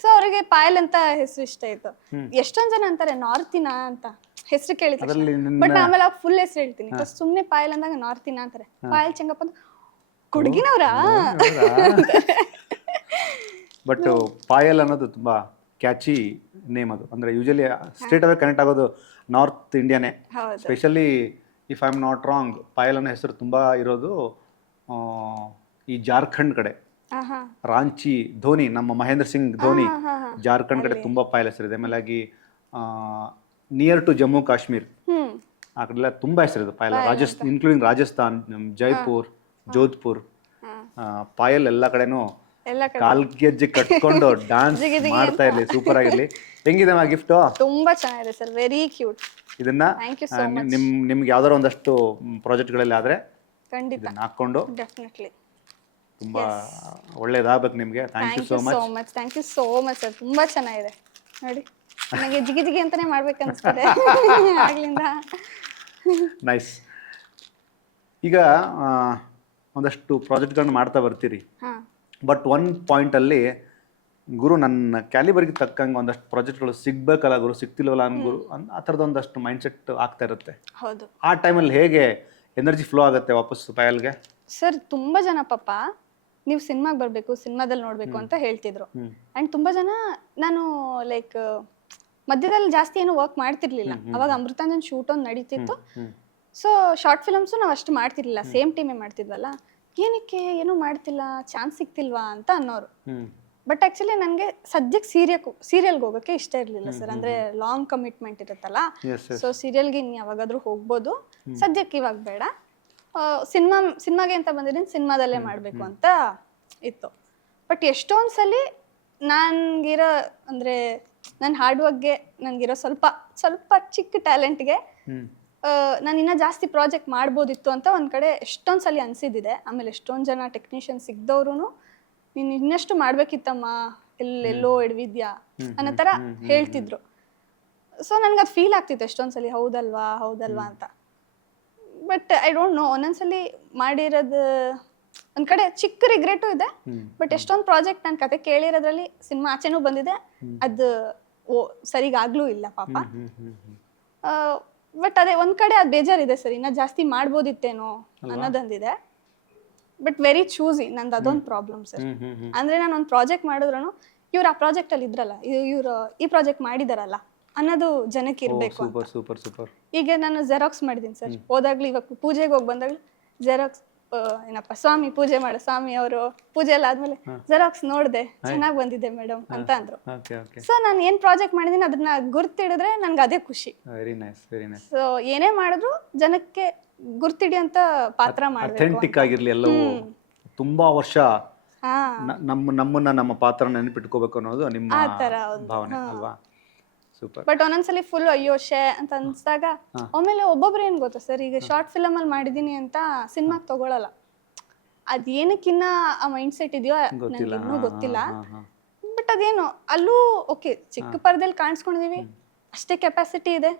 ಸೊ ಅವ್ರಿಗೆ ಪಾಯಲ್ ಅಂತ ಹೆಸರು ಇಷ್ಟ ಇತ್ತು. ಎಷ್ಟೊಂದ್ ಜನ ಅಂತಾರೆ ನಾರ್ತಿನ ಅಂತ ಹೆಸರು ಕೇಳಿದ ತಕ್ಷಣ. ಬಟ್ ಆಮೇಲೆ ಫುಲ್ ಹೆಸರು ಹೇಳ್ತೀನಿ. ಫಸ್ಟ್ ಸುಮ್ನೆ ಪಾಯಲ್ ಅಂದಾಗ ನಾರ್ತಿನ ಅಂತಾರೆ. ಪಾಯಲ್ ಚಂಗಪ್ಪ ಅಂತ ಕೊಡಗಿನವ್ರಾ? ಬಟ್ ಪಾಯಲ್ ಅನ್ನೋದು ತುಂಬಾ ಕ್ಯಾಚಿ ನೇಮ್. ಅದು ಅಂದ್ರೆ ಯೂಶಲಿ ಸ್ಟ್ರೇಟ್ ಅವೇ ಕನೆಕ್ಟ್ ಆಗೋದು ನಾರ್ತ್ ಇಂಡಿಯಾನೇ. Specially if I am not wrong, Payal ಅನ್ನೋ ಹೆಸರು ತುಂಬಾ ಇರೋದು ಈ ಜಾರ್ಖಂಡ್ ಕಡೆ. ರಾಂಚಿ, ಧೋನಿ, ನಮ್ಮ ಮಹೇಂದ್ರ ಸಿಂಗ್ ಧೋನಿ ಜಾರ್ಖಂಡ್ ಕಡೆ ತುಂಬಾ ಪಾಯಲ್ ಹೆಸರಿದೆ. ಆಮೇಲೆ ಆಗಿ ನಿಯರ್ ಟು ಜಮ್ಮು ಕಾಶ್ಮೀರ್ ಆ ಕಡೆ ತುಂಬಾ ಹೆಸರಿದೆ ಪಾಯಲ್. ಇನ್ಕ್ಲೂಡಿಂಗ್ ರಾಜಸ್ಥಾನ್, ಜೈಪುರ್, ಜೋಧ್ಪುರ್, ಪಾಯಲ್ ಎಲ್ಲ ಕಡೆನೂ ಕಾಲ್ಗೆಜ್ಜೆ ಕಟ್ಕೊಂಡು ಡಾನ್ಸ್ ಮಾಡ್ತಾ ಇರ್ಲಿ. ಸೂಪರ್ ಆಗಿರ್ಲಿ. ಹೆಂಗಿದೆ ಮಾ ಗಿಫ್ಟ್? ತುಂಬಾ ಚೆನ್ನಾಗಿದೆ ಸರ್, ವೆರಿ ಕ್ಯೂಟ್. ಇದನ್ನ ನಿಮ್ಗೆ ಯಾವ್ದಾರು ಒಂದಷ್ಟು ಪ್ರಾಜೆಕ್ಟ್ಗಳಲ್ಲಿ ಆದ್ರೆ ಖಂಡಿತ ಹಾಕೊಂಡು ಡೆಫಿನೆಟ್ಲಿ ತುಂಬಾ ಒಳ್ಳೇದಾಗಬೇಕು ನಿಮ್ಗೆ. Thank you so much. Thank you so much sir, ತುಂಬಾ ಚೆನ್ನಾಗಿದೆ ನೋಡಿ. ನನಗೆ ಜಿಗಿ ಜಿಗಿ ಅಂತಾನೆ ಮಾಡ್ಬೇಕು ಅನ್ಸ್ತದೆ ಆಗ್ಲಿಂದ. ನೈಸ್. ಈಗ ಒಂದಷ್ಟು ಪ್ರಾಜೆಕ್ಟ್ಗಳನ್ನ ಮಾಡ್ತಾ ಬರ್ತೀರಿ, ಹಾ ಬಟ್ ಒನ್ ಪಾಯಿಂಟಲ್ಲಿ ಗುರು ನನ್ನ ಕ್ಯಾಲಿಬರ್ಗೆ ತಕ್ಕಂಗೆ ಒಂದಷ್ಟು ಪ್ರಾಜೆಕ್ಟ್ಗಳು ಸಿಗ್ಬೇಕಲ್ಲ ಗುರು, ಸಿಗ್ತಿಲ್ವಲ್ಲ ಗುರು ಆ ಥರದ ಒಂದಷ್ಟು ಮೈಂಡ್ಸೆಟ್ ಆಗ್ತಾ ಇರುತ್ತೆ. ಹೌದು ಆ ಟೈಮಲ್ಲಿ ಹೇಗೆ ಎನರ್ಜಿ ಫ್ಲೋ ಆಗುತ್ತೆ ವಾಪಸ್ ಪಾಯಲ್ಗೆ? ಸರ್ ತುಂಬಾ ಜನ ಪಾಪ ನೀವು ಸಿನಿಮಾಗೆ ಬರಬೇಕು, ಸಿನಿಮಾದಲ್ಲಿ ನೋಡಬೇಕು ಅಂತ ಹೇಳ್ತಿದ್ರು. ಆ್ಯಂಡ್ ತುಂಬ ಜನ ನಾನು ಲೈಕ್ ಮಧ್ಯದಲ್ಲಿ ಜಾಸ್ತಿ ಏನು ವರ್ಕ್ ಮಾಡ್ತಿರ್ಲಿಲ್ಲ. ಅವಾಗ ಅಮೃತಾಂಜನ್ ಶೂಟ್ ಒಂದು ನಡೀತಿತ್ತು. ಸೊ ಶಾರ್ಟ್ ಫಿಲಮ್ಸು ನಾವು ಅಷ್ಟು ಮಾಡ್ತಿರ್ಲಿಲ್ಲ, ಸೇಮ್ ಟೀಮೇ ಮಾಡ್ತಿದ್ವಲ್ಲ. ಏನಕ್ಕೆ ಏನೂ ಮಾಡ್ತಿಲ್ಲ, ಚಾನ್ಸ್ ಸಿಗ್ತಿಲ್ವಾ ಅಂತ ಅನ್ನೋರು. ಬಟ್ ಆ್ಯಕ್ಚುಲಿ ನನಗೆ ಸದ್ಯಕ್ಕೆ ಸೀರಿಯಲ್ಗೆ ಹೋಗೋಕ್ಕೆ ಇಷ್ಟ ಇರಲಿಲ್ಲ ಸರ್. ಅಂದರೆ ಲಾಂಗ್ ಕಮಿಟ್ಮೆಂಟ್ ಇರುತ್ತಲ್ಲ, ಸೊ ಸೀರಿಯಲ್ಗೆ ಇನ್ನು ಯಾವಾಗಾದರೂ ಹೋಗ್ಬೋದು, ಸದ್ಯಕ್ಕೆ ಇವಾಗ ಬೇಡ. ಸಿನಿಮಾಗೆ ಅಂತ ಬಂದಿದ್ದೀನಿ, ಸಿನಿಮಾದಲ್ಲೇ ಮಾಡಬೇಕು ಅಂತ ಇತ್ತು. ಬಟ್ ಎಷ್ಟೊಂದು ಸಲ ನನಗಿರೋ ಅಂದರೆ ನನ್ನ ಹಾರ್ಡ್ ವರ್ಕ್ಗೆ, ನನಗಿರೋ ಸ್ವಲ್ಪ ಚಿಕ್ಕ ಟ್ಯಾಲೆಂಟ್ಗೆ ನಾನು ಇನ್ನೂ ಜಾಸ್ತಿ ಪ್ರಾಜೆಕ್ಟ್ ಮಾಡ್ಬೋದಿತ್ತು ಅಂತ ಒಂದು ಕಡೆ ಎಷ್ಟೊಂದು ಸಲ ಅನಿಸಿದ್ದಿದೆ. ಆಮೇಲೆ ಎಷ್ಟೊಂದು ಜನ ಟೆಕ್ನಿಷಿಯನ್ ಸಿಗ್ದವ್ರು ನೀನು ಇನ್ನಷ್ಟು ಮಾಡಬೇಕಿತ್ತಮ್ಮ, ಎಲ್ಲೆಲ್ಲೋ ಎಡವಿದ್ಯಾ ಅನ್ನೋ ಥರ ಹೇಳ್ತಿದ್ರು. ಸೊ ನನಗೆ ಅದು ಫೀಲ್ ಆಗ್ತಿತ್ತು ಎಷ್ಟೊಂದು ಸಲ, ಹೌದಲ್ವಾ ಅಂತ. ಬಟ್ ಐ ಡೋಂಟ್ ನೋ, ಒಂದೊಂದ್ಸಲಿ ಮಾಡಿರೋದು ಒಂದು ಕಡೆ ಚಿಕ್ಕ ರಿಗ್ರೆಟು ಇದೆ. ಬಟ್ ಎಷ್ಟೊಂದು ಪ್ರಾಜೆಕ್ಟ್ ನಾನು ಕತೆ ಕೇಳಿರೋದ್ರಲ್ಲಿ ಸಿನಿಮಾ ಆಚೆನೂ ಬಂದಿದೆ, ಅದು ಸರಿಗಾಗ್ಲೂ ಇಲ್ಲ ಪಾಪ. ಬಟ್ ಅದೇ ಒಂದು ಕಡೆ ಅದು ಬೇಜಾರಿದೆ ಸರ್, ಇನ್ನೂ ಜಾಸ್ತಿ ಮಾಡ್ಬೋದಿತ್ತೇನೋ ಅನ್ನೋದೊಂದಿದೆ. ಬಟ್ ವೆರಿ ಚೂಸಿ, ನಂದು ಅದೊಂದು ಪ್ರಾಬ್ಲಮ್ ಸರ್. ಅಂದರೆ ನಾನು ಒಂದು ಪ್ರಾಜೆಕ್ಟ್ ಮಾಡಿದ್ರು ಇವ್ರು ಆ ಪ್ರಾಜೆಕ್ಟಲ್ಲಿ ಇದ್ರಲ್ಲ, ಇವರು ಈ ಪ್ರಾಜೆಕ್ಟ್ ಮಾಡಿದಾರಲ್ಲ ಅನ್ನೋದು ಜನಕ್ಕೆ ಇರಬೇಕು ಅಂತ. ಈಗ ನಾನು ಜೆರಾಕ್ಸ್ ಮಾಡಿದ್ದೀನಿ ಸರ್, ಹೋದಾಗ್ಲೂ ಇವಾಗ ಪೂಜೆಗೆ ಹೋಗಿ ಬಂದಾಗಲೂ ಜೆರಾಕ್ಸ್ ಏನಪ್ಪ ಸ್ವಾಮಿ ಪೂಜೆ ಮಾಡೋ ಸ್ವಾಮಿ ಅವರು ಪೂಜೆ ಎಲ್ಲ ಆದ್ಮೇಲೆ ಜೆರಾಕ್ಸ್ ನೋಡಿದೆ, ಚೆನ್ನಾಗಿ ಬಂದಿದೆ ಮೇಡಮ್ ಅಂತ ಅಂದ್ರು. ಸೊ ನಾನು ಏನ್ ಪ್ರಾಜೆಕ್ಟ್ ಮಾಡಿದೀನಿ ಅದನ್ನ ಗುರ್ತಿಡಿದ್ರೆ ನನ್ಗೆ ಅದೇ ಖುಷಿ. ಸೊ ಏನೇ ಮಾಡಿದ್ರು ಜನಕ್ಕೆ ಗುರ್ತಿಡಿಯಂತ ಪಾತ್ರ ಮಾಡಬೇಕು, ಅಥೆಂಟಿಕ್ ಆಗಿರ್ಲಿ ಎಲ್ಲವೂ. ತುಂಬಾ ವರ್ಷ ನಮ್ಮನ್ನ ನಮ್ಮ ಪಾತ್ರ ನೆನಪಿಟ್ಕೋಬೇಕು ಅನ್ನೋದು ನಿಮ್ಮ ಭಾವನೆ ಅಲ್ವಾ? ಸೂಪರ್. ಬಟ್ ಒಂದೊಂದ್ಸಲಿ ಫುಲ್ ಅಯ್ಯೋ ಶೇ ಅಂತ ಅನ್ಸ್ದಾಗ ಆಮೇಲೆ ಒಬ್ಬೊಬ್ರು ಏನ್ ಗೊತ್ತಾ ಸರ್, ಈಗ ಶಾರ್ಟ್ ಫಿಲಮ್ ಅಲ್ಲಿ ಮಾಡಿದೀನಿ ಅಂತ ಸಿನಿಮಾಗ್ ತಗೊಳಲ್ಲ. ಅದ್ ಏನಕ್ಕಿನ್ನ ಆ ಮೈಂಡ್ ಸೆಟ್ ಇದೆಯೋ ನಂಗೆ ಇನ್ನೂ ಗೊತ್ತಿಲ್ಲ. ಬಟ್ ಅದೇನು ಅಲ್ಲೂ ಓಕೆ, ಚಿಕ್ಕ ಪರದಲ್ಲಿ ಕಾಣಿಸ್ಕೊಂಡಿದೀವಿ, ಅಷ್ಟೇ ಕೆಪಾಸಿಟಿ ಇದೆ,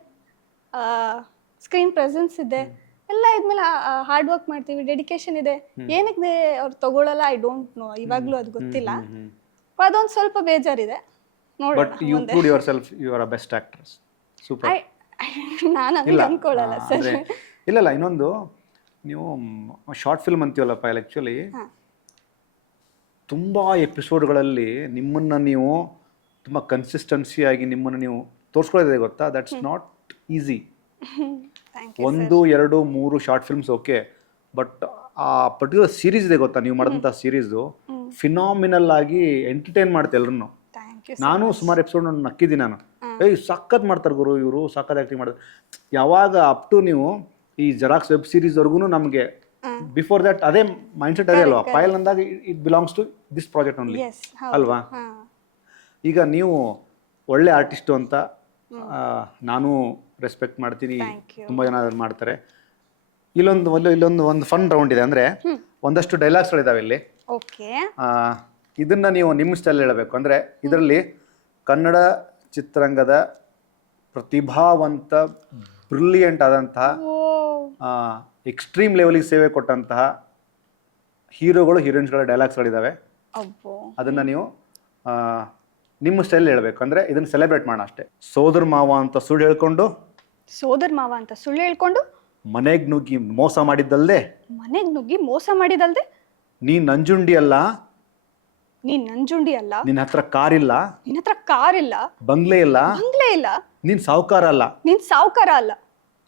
ಸ್ಕ್ರೀನ್ ಪ್ರೆಸೆನ್ಸ್ ಇದೆ, ಎಲ್ಲ ಇದ್ಮೇಲೆ ಹಾರ್ಡ್ ವರ್ಕ್ ಮಾಡ್ತೀವಿ, ಡೆಡಿಕೇಶನ್ ಇದೆ, ಏನಕ್ಕೆ ಅವ್ರು ತಗೊಳಲ್ಲ ಐ ಡೋಂಟ್ ನೋ, ಇವಾಗ್ಲೂ ಅದು ಗೊತ್ತಿಲ್ಲ. ಅದೊಂದು ಸ್ವಲ್ಪ ಬೇಜಾರಿದೆ. But you proved yourself, you are a best actress. Super. ನಾನು ಅನ್ಕೊಳ್ಳಲ್ಲ ಸರ್. ಇಲ್ಲ ಇನ್ನೊಂದು, ನೀವು ಶಾರ್ಟ್ ಫಿಲ್ಮ್ ಅಂತೀವಲ್ಲಪ್ಪ, ಆ್ಯಕ್ಚುಲಿ ತುಂಬ ಎಪಿಸೋಡ್ಗಳಲ್ಲಿ ನಿಮ್ಮನ್ನು ನೀವು ತುಂಬ ಕನ್ಸಿಸ್ಟೆನ್ಸಿಯಾಗಿ ನಿಮ್ಮನ್ನು ನೀವು ತೋರಿಸ್ಕೊಳ್ಳೋದೇ ಗೊತ್ತಾ, that's not easy. 1, 2, 3 short films okay, but ಆ ಪರ್ಟಿಕ್ಯುಲರ್ ಸೀರೀಸ್ ಇದೆ ಗೊತ್ತಾ, ನೀವು ಮಾಡಿದಂಥ ಸೀರೀಸು ಫಿನಾಮಿನಲ್ ಆಗಿ ಎಂಟರ್ಟೈನ್ ಮಾಡುತ್ತೆ ಎಲ್ಲರನ್ನು. ನಾನು ಸುಮಾರು ಎಪಿಸೋಡ್ ನಕ್ಕಿದ್ದೀನಿ ನಾನು, ಸಖತ್ ಮಾಡ್ತಾರೆ ಗುರು ಇವರು, ಸಖತ್ ಆ್ಯಕ್ಟಿಂಗ್ ಮಾಡ್ತಾರೆ. ಯಾವಾಗ ಅಪ್ ಟು ನೀವು ಈ ಜೆರಾಕ್ಸ್ ವೆಬ್ ಸೀರೀಸ್ವರೆಗೂ ನಮಗೆ ಬಿಫೋರ್ ದಟ್ ಅದೇ ಮೈಂಡ್ ಸೆಟ್ ಅದೇ ಅಲ್ವಾ? ಪಾಯಲ್ ಅಂದಾಗ it belongs to this project only ಅಲ್ವಾ? ಈಗ ನೀವು ಒಳ್ಳೆ ಆರ್ಟಿಸ್ಟು ಅಂತ ನಾನು ರೆಸ್ಪೆಕ್ಟ್ ಮಾಡ್ತೀನಿ, ತುಂಬ ಜನ ಅದನ್ನು ಮಾಡ್ತಾರೆ. ಇಲ್ಲೊಂದು ಫನ್ ರೌಂಡ್ ಇದೆ, ಅಂದರೆ ಒಂದಷ್ಟು ಡೈಲಾಗ್ಸ್ಗಳಿದಾವೆ ಇಲ್ಲಿ. ಇದನ್ನ ನೀವು ನಿಮ್ಮ ಸ್ಟೈಲ್ ಹೇಳಬೇಕು. ಅಂದರೆ ಇದರಲ್ಲಿ ಕನ್ನಡ ಚಿತ್ರರಂಗದ ಪ್ರತಿಭಾವಂತ ಬ್ರಿಲಿಯಂಟ್ ಆದಂತಹ ಎಕ್ಸ್ಟ್ರೀಮ್ ಲೆವೆಲಿಗೆ ಸೇವೆ ಕೊಟ್ಟಂತಹ ಹೀರೋಗಳು ಹೀರೋಯಿನ್ಸ್ಗಳ ಡೈಲಾಗ್ಸ್ಗಳಿದ್ದಾವೆ. ಅದನ್ನು ನೀವು ನಿಮ್ಮ ಸ್ಟೈಲ್ ಹೇಳಬೇಕು. ಅಂದರೆ ಇದನ್ನು ಸೆಲೆಬ್ರೇಟ್ ಮಾಡೋಣ ಅಷ್ಟೇ. ಸೋದರ ಮಾವ ಅಂತ ಸುಳ್ಳು ಹೇಳ್ಕೊಂಡು ಮನೆಗೆ ನುಗ್ಗಿ ಮೋಸ ಮಾಡಿದ್ದಲ್ದೆ ನೀ ನಂಜುಂಡಿ ಅಲ್ಲ, ನಿನ್ನ ಹತ್ರ ಕಾರ್ ಇಲ್ಲ, ಬಂಗ್ಲೆ ಇಲ್ಲ, ನೀನ್ ಸಾವುಕಾರ ಅಲ್ಲ,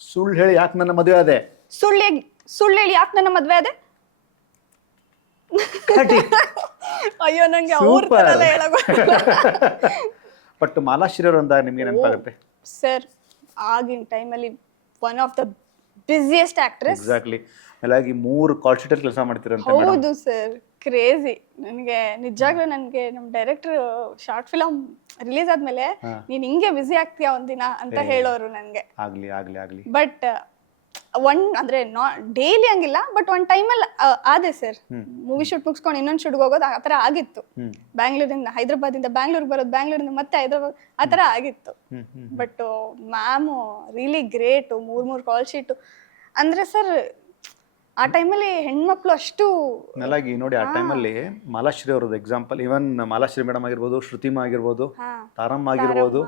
ಸುಳ್ಳು ಹೇಳಿ ಯಾಕೆ ನನ್ನ ಮದುವೆ ಅದೇ, ಅಯ್ಯೋ ನಂಗೆ ಬಟ್ ಮಾಲಾಶ್ರೀಯವರು ಅಂದಾಗ ನಿಮ್ಗೆ ನೆನಪಾಗುತ್ತೆ ಸರ್, ಆಗಿನ ಟೈಮಲ್ಲಿ one of the busiest actress. Exactly. ಮೇಲಾಗಿ 3 ಕಾಲ್ ಶೀಟರ್ ಕೆಲಸ ಮಾಡ್ತಿರಂತೆ. ಹೌದು ಸರ್, ಕ್ರೇಜಿ. ನನಗೆ ನಿಜಾಗ್ಲೂ ನನಗೆ ನಮ್ಮ ಡೈರೆಕ್ಟರ್ ಶಾರ್ಟ್ ಫಿಲಮ್ ರಿಲೀಸ್ ಆದ್ಮೇಲೆ ನೀನ್ ಹಿಂಗೆ ಬಿಸಿ ಆಗ್ತೀಯಾ ಒಂದಿನ ಅಂತ ಹೇಳೋರು ನನಗೆ. ಆಗ್ಲಿ. ಬಟ್ ಅಂದ್ರೆ ಡೈಲಿ ಹಂಗಿಲ್ಲ, ಬಟ್ ಒಂದ್ ಟೈಮಲ್ಲಿ ಆದೆ ಸರ್. ಮೂವಿ ಶೂಟ್ ಮುಗಿಸ್ಕೊಂಡು ಇನ್ನೊಂದು ಶೂಟ್ಗೆ ಹೋಗೋದು ಆ ಥರ ಆಗಿತ್ತು. ಹೈದರಾಬಾದಿಂದ ಬ್ಯಾಂಗ್ಳೂರ್ಗೆ ಬರೋದು, ಬ್ಯಾಂಗ್ಳೂರಿಂದ ಮತ್ತೆ ಹೈದರಾಬಾದ್, ಆ ಥರ ಆಗಿತ್ತು. But ma'am really great. 3 call sheet ಅಂದರೆ ಸರ್ ಆ ಟೈಮಲ್ಲಿ ಹೆಣ್ಮಕ್ಳು ಅಷ್ಟು ಮೇಲಾಗಿ ನೋಡಿ ಆ ಟೈಮಲ್ಲಿ ಮಾಲಾಶ್ರೀ ಅವ್ರದ್ದು ಎಕ್ಸಾಂಪಲ್, ಇವನ್ ಮಾಲಾಶ್ರೀ ಮೇಡಮ್ ಆಗಿರ್ಬೋದು, ಶ್ರುತಿಮಾ ಆಗಿರ್ಬೋದು, ತಾರಮ್ಮ ಆಗಿರ್ಬೋದು,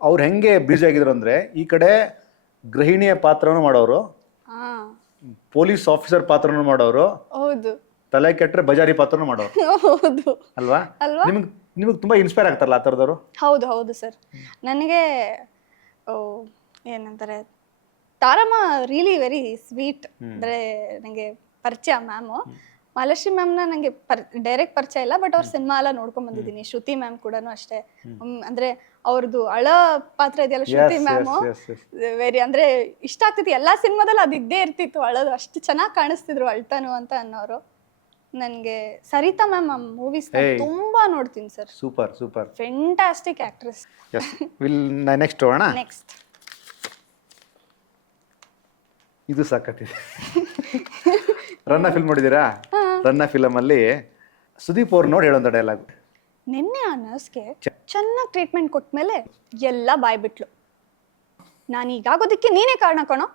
ಅವ್ರು ಹೆಂಗೆ ಬ್ಯುಸಿ ಆಗಿದ್ರು ಅಂದ್ರೆ ಈ ಕಡೆ ಗೃಹಿಣಿಯ ಪಾತ್ರನೂ ಮಾಡೋರು, ಹಾ ಪೊಲೀಸ್ ಆಫೀಸರ್ ಪಾತ್ರನೂ ಮಾಡೋರು, ಹೌದು ತಲೆ ಕೆಟ್ಟರೆ ಬಜಾರಿ ಪಾತ್ರನೂ ಮಾಡೋರು ಹೌದು ಅಲ್ವಾ? ಅಲ್ವಾ? ನಿಮಗೆ ತುಂಬಾ ಇನ್ಸ್ಪೈರ್ ಆಗ್ತಾರಲ್ಲ ಆ ಥರದವರು? ಹೌದು ಹೌದು ಸರ್. ನನಗೆ ಏನಂತಾರೆ, ತಾರಮ್ಮ ರಿಯಲಿ ವೆರಿ ಸ್ವೀಟ್. ಅಂದರೆ ನನಗೆ ಪರಿಚಯ ಮ್ಯಾಮು. ಮಾಲಾಶ್ರೀ ಮ್ಯಾಮ್ನ ನನಗೆ ಡೈರೆಕ್ಟ್ ಪರಿಚಯ ಇಲ್ಲ, ಬಟ್ ಅವ್ರ ಸಿನಿಮಾ ಎಲ್ಲ ನೋಡ್ಕೊಂಡ್ ಬಂದಿದ್ದೀನಿ. ಶ್ರುತಿ ಮ್ಯಾಮ್ ಕೂಡ ಅಷ್ಟೇ. ಅಂದ್ರೆ ಅವ್ರದ್ದು ಅಳ ಪಾತ್ರ ಇದೆಯಲ್ಲ ಶ್ರುತಿ ಮ್ಯಾಮು, ವೆರಿ ಅಂದ್ರೆ ಇಷ್ಟ ಆಗ್ತಿತ್ತು. ಎಲ್ಲಾ ಸಿನಿಮಾದಲ್ಲಿ ಅದು ಇದ್ದೇ ಇರ್ತಿತ್ತು, ಅಳೋದು ಅಷ್ಟು ಚೆನ್ನಾಗಿ ಕಾಣಿಸ್ತಿದ್ರು ಅಳ್ತಾನು ಅಂತ ಅನ್ನೋರು. ನನಗೆ ಸರಿತಾ ಮ್ಯಾಮ್ ಮೂವೀಸ್ ತುಂಬಾ ನೋಡ್ತೀನಿ sir. Super super, fantastic actress. Next ಹೋಗೋಣ. ನೆಕ್ಸ್ಟ್ ಇದು ಸಾಕತ್ತಿದೆ. ರನ್ನ ಫಿಲ್ಮ್ ನೋಡಿದ್ದೀರಾ? ರನ್ನ ಫಿಲಮ್ ಅಲ್ಲಿ ಸುದೀಪ್ ಅವ್ರು ನೋಡಿ ಹೇಳೋಂಥ ಡೈಲಾಗ್, ನಿನ್ನೆ ಆ ನರ್ಸ್ಗೆ ಚೆನ್ನಾಗಿ ಟ್ರೀಟ್ಮೆಂಟ್ ಕೊಟ್ಮೇಲೆ ಎಲ್ಲ ಬಾಯ್ಬಿಟ್ಲು. ನಾನು ಈಗಾಗೋದಕ್ಕೆ ನೀನೇ ಕಾರಣ ಕಣೋ,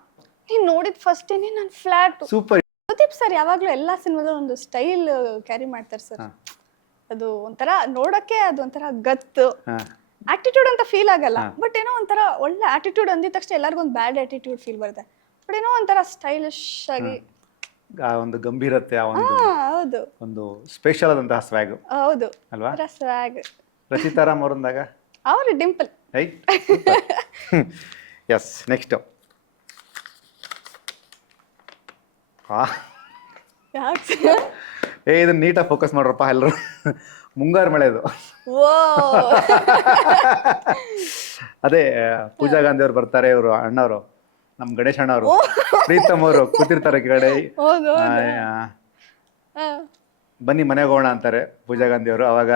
ನೀನು ನೋಡಿದ ಫಸ್ಟ್ ಡೇನೆ ನಾನು ಫ್ಲಾಟ್. ಸೂಪರ್. ಸುದೀಪ್ ಸರ್ ಯಾವಾಗಲೂ ಎಲ್ಲ ಸಿನಿಮಾದಲ್ಲೂ ಒಂದು ಸ್ಟೈಲ್ ಕ್ಯಾರಿ ಮಾಡ್ತಾರೆ ಸರ್. ಅದು ಒಂಥರ ನೋಡಕ್ಕೆ ಅದು ಒಂಥರ ಗತ್ತು, ಆಟಿಟ್ಯೂಡ್ ಅಂತ ಫೀಲ್ ಆಗಲ್ಲ, ಬಟ್ ಏನೋ ಒಂಥರ ಒಳ್ಳೆ ಆಟಿಟ್ಯೂಡ್ ಅಂದಿದ ತಕ್ಷಣ ಎಲ್ಲರಿಗೂ ಒಂದು ಬ್ಯಾಡ್ ಆಟಿಟ್ಯೂಡ್ ಫೀಲ್ ಬರುತ್ತೆ. ಬಟ್ ಏನೋ ಒಂಥರ ಸ್ಟೈಲಿಶ್ ಆಗಿ ಆ ಒಂದು ಗಂಭೀರತೆ, ಆ ಹೌದು, ಒಂದು ಸ್ಪೆಷಲ್ ಆದಂತಹ ಸ್ವ್ಯಾಗ್. ಹೌದು ಅಲ್ವಾ? ಸ್ವ್ಯಾಗ್. ರಚಿತಾರಾಮ್ ಅವರಂದಾಗ ಅವ್ರ ಡಿಂಪಲ್. ಎಸ್, ನೆಕ್ಸ್ಟ್ ಇದನ್ನ ನೀಟಾಗಿ ಫೋಕಸ್ ಮಾಡ್ರಪ್ಪ ಎಲ್ಲರೂ. ಮುಂಗಾರು ಮಳೆದು. ಅದೇ ಪೂಜಾ ಗಾಂಧಿ ಅವ್ರು ಬರ್ತಾರೆ, ಇವರು ಅಣ್ಣವರು, ನಮ್ ಗಣೇಶ್ ಅಣ್ಣ ಅವರು, ಪ್ರೀತಮ್ ಅವರು ಕೂತಿರ್ತಾರೆ ಕೆಳಗಡೆ. ಬನ್ನಿ ಮನೆಗೆ ಹೋಗೋಣ ಅಂತಾರೆ ಪೂಜಾ ಗಾಂಧಿ ಅವರು. ಅವಾಗ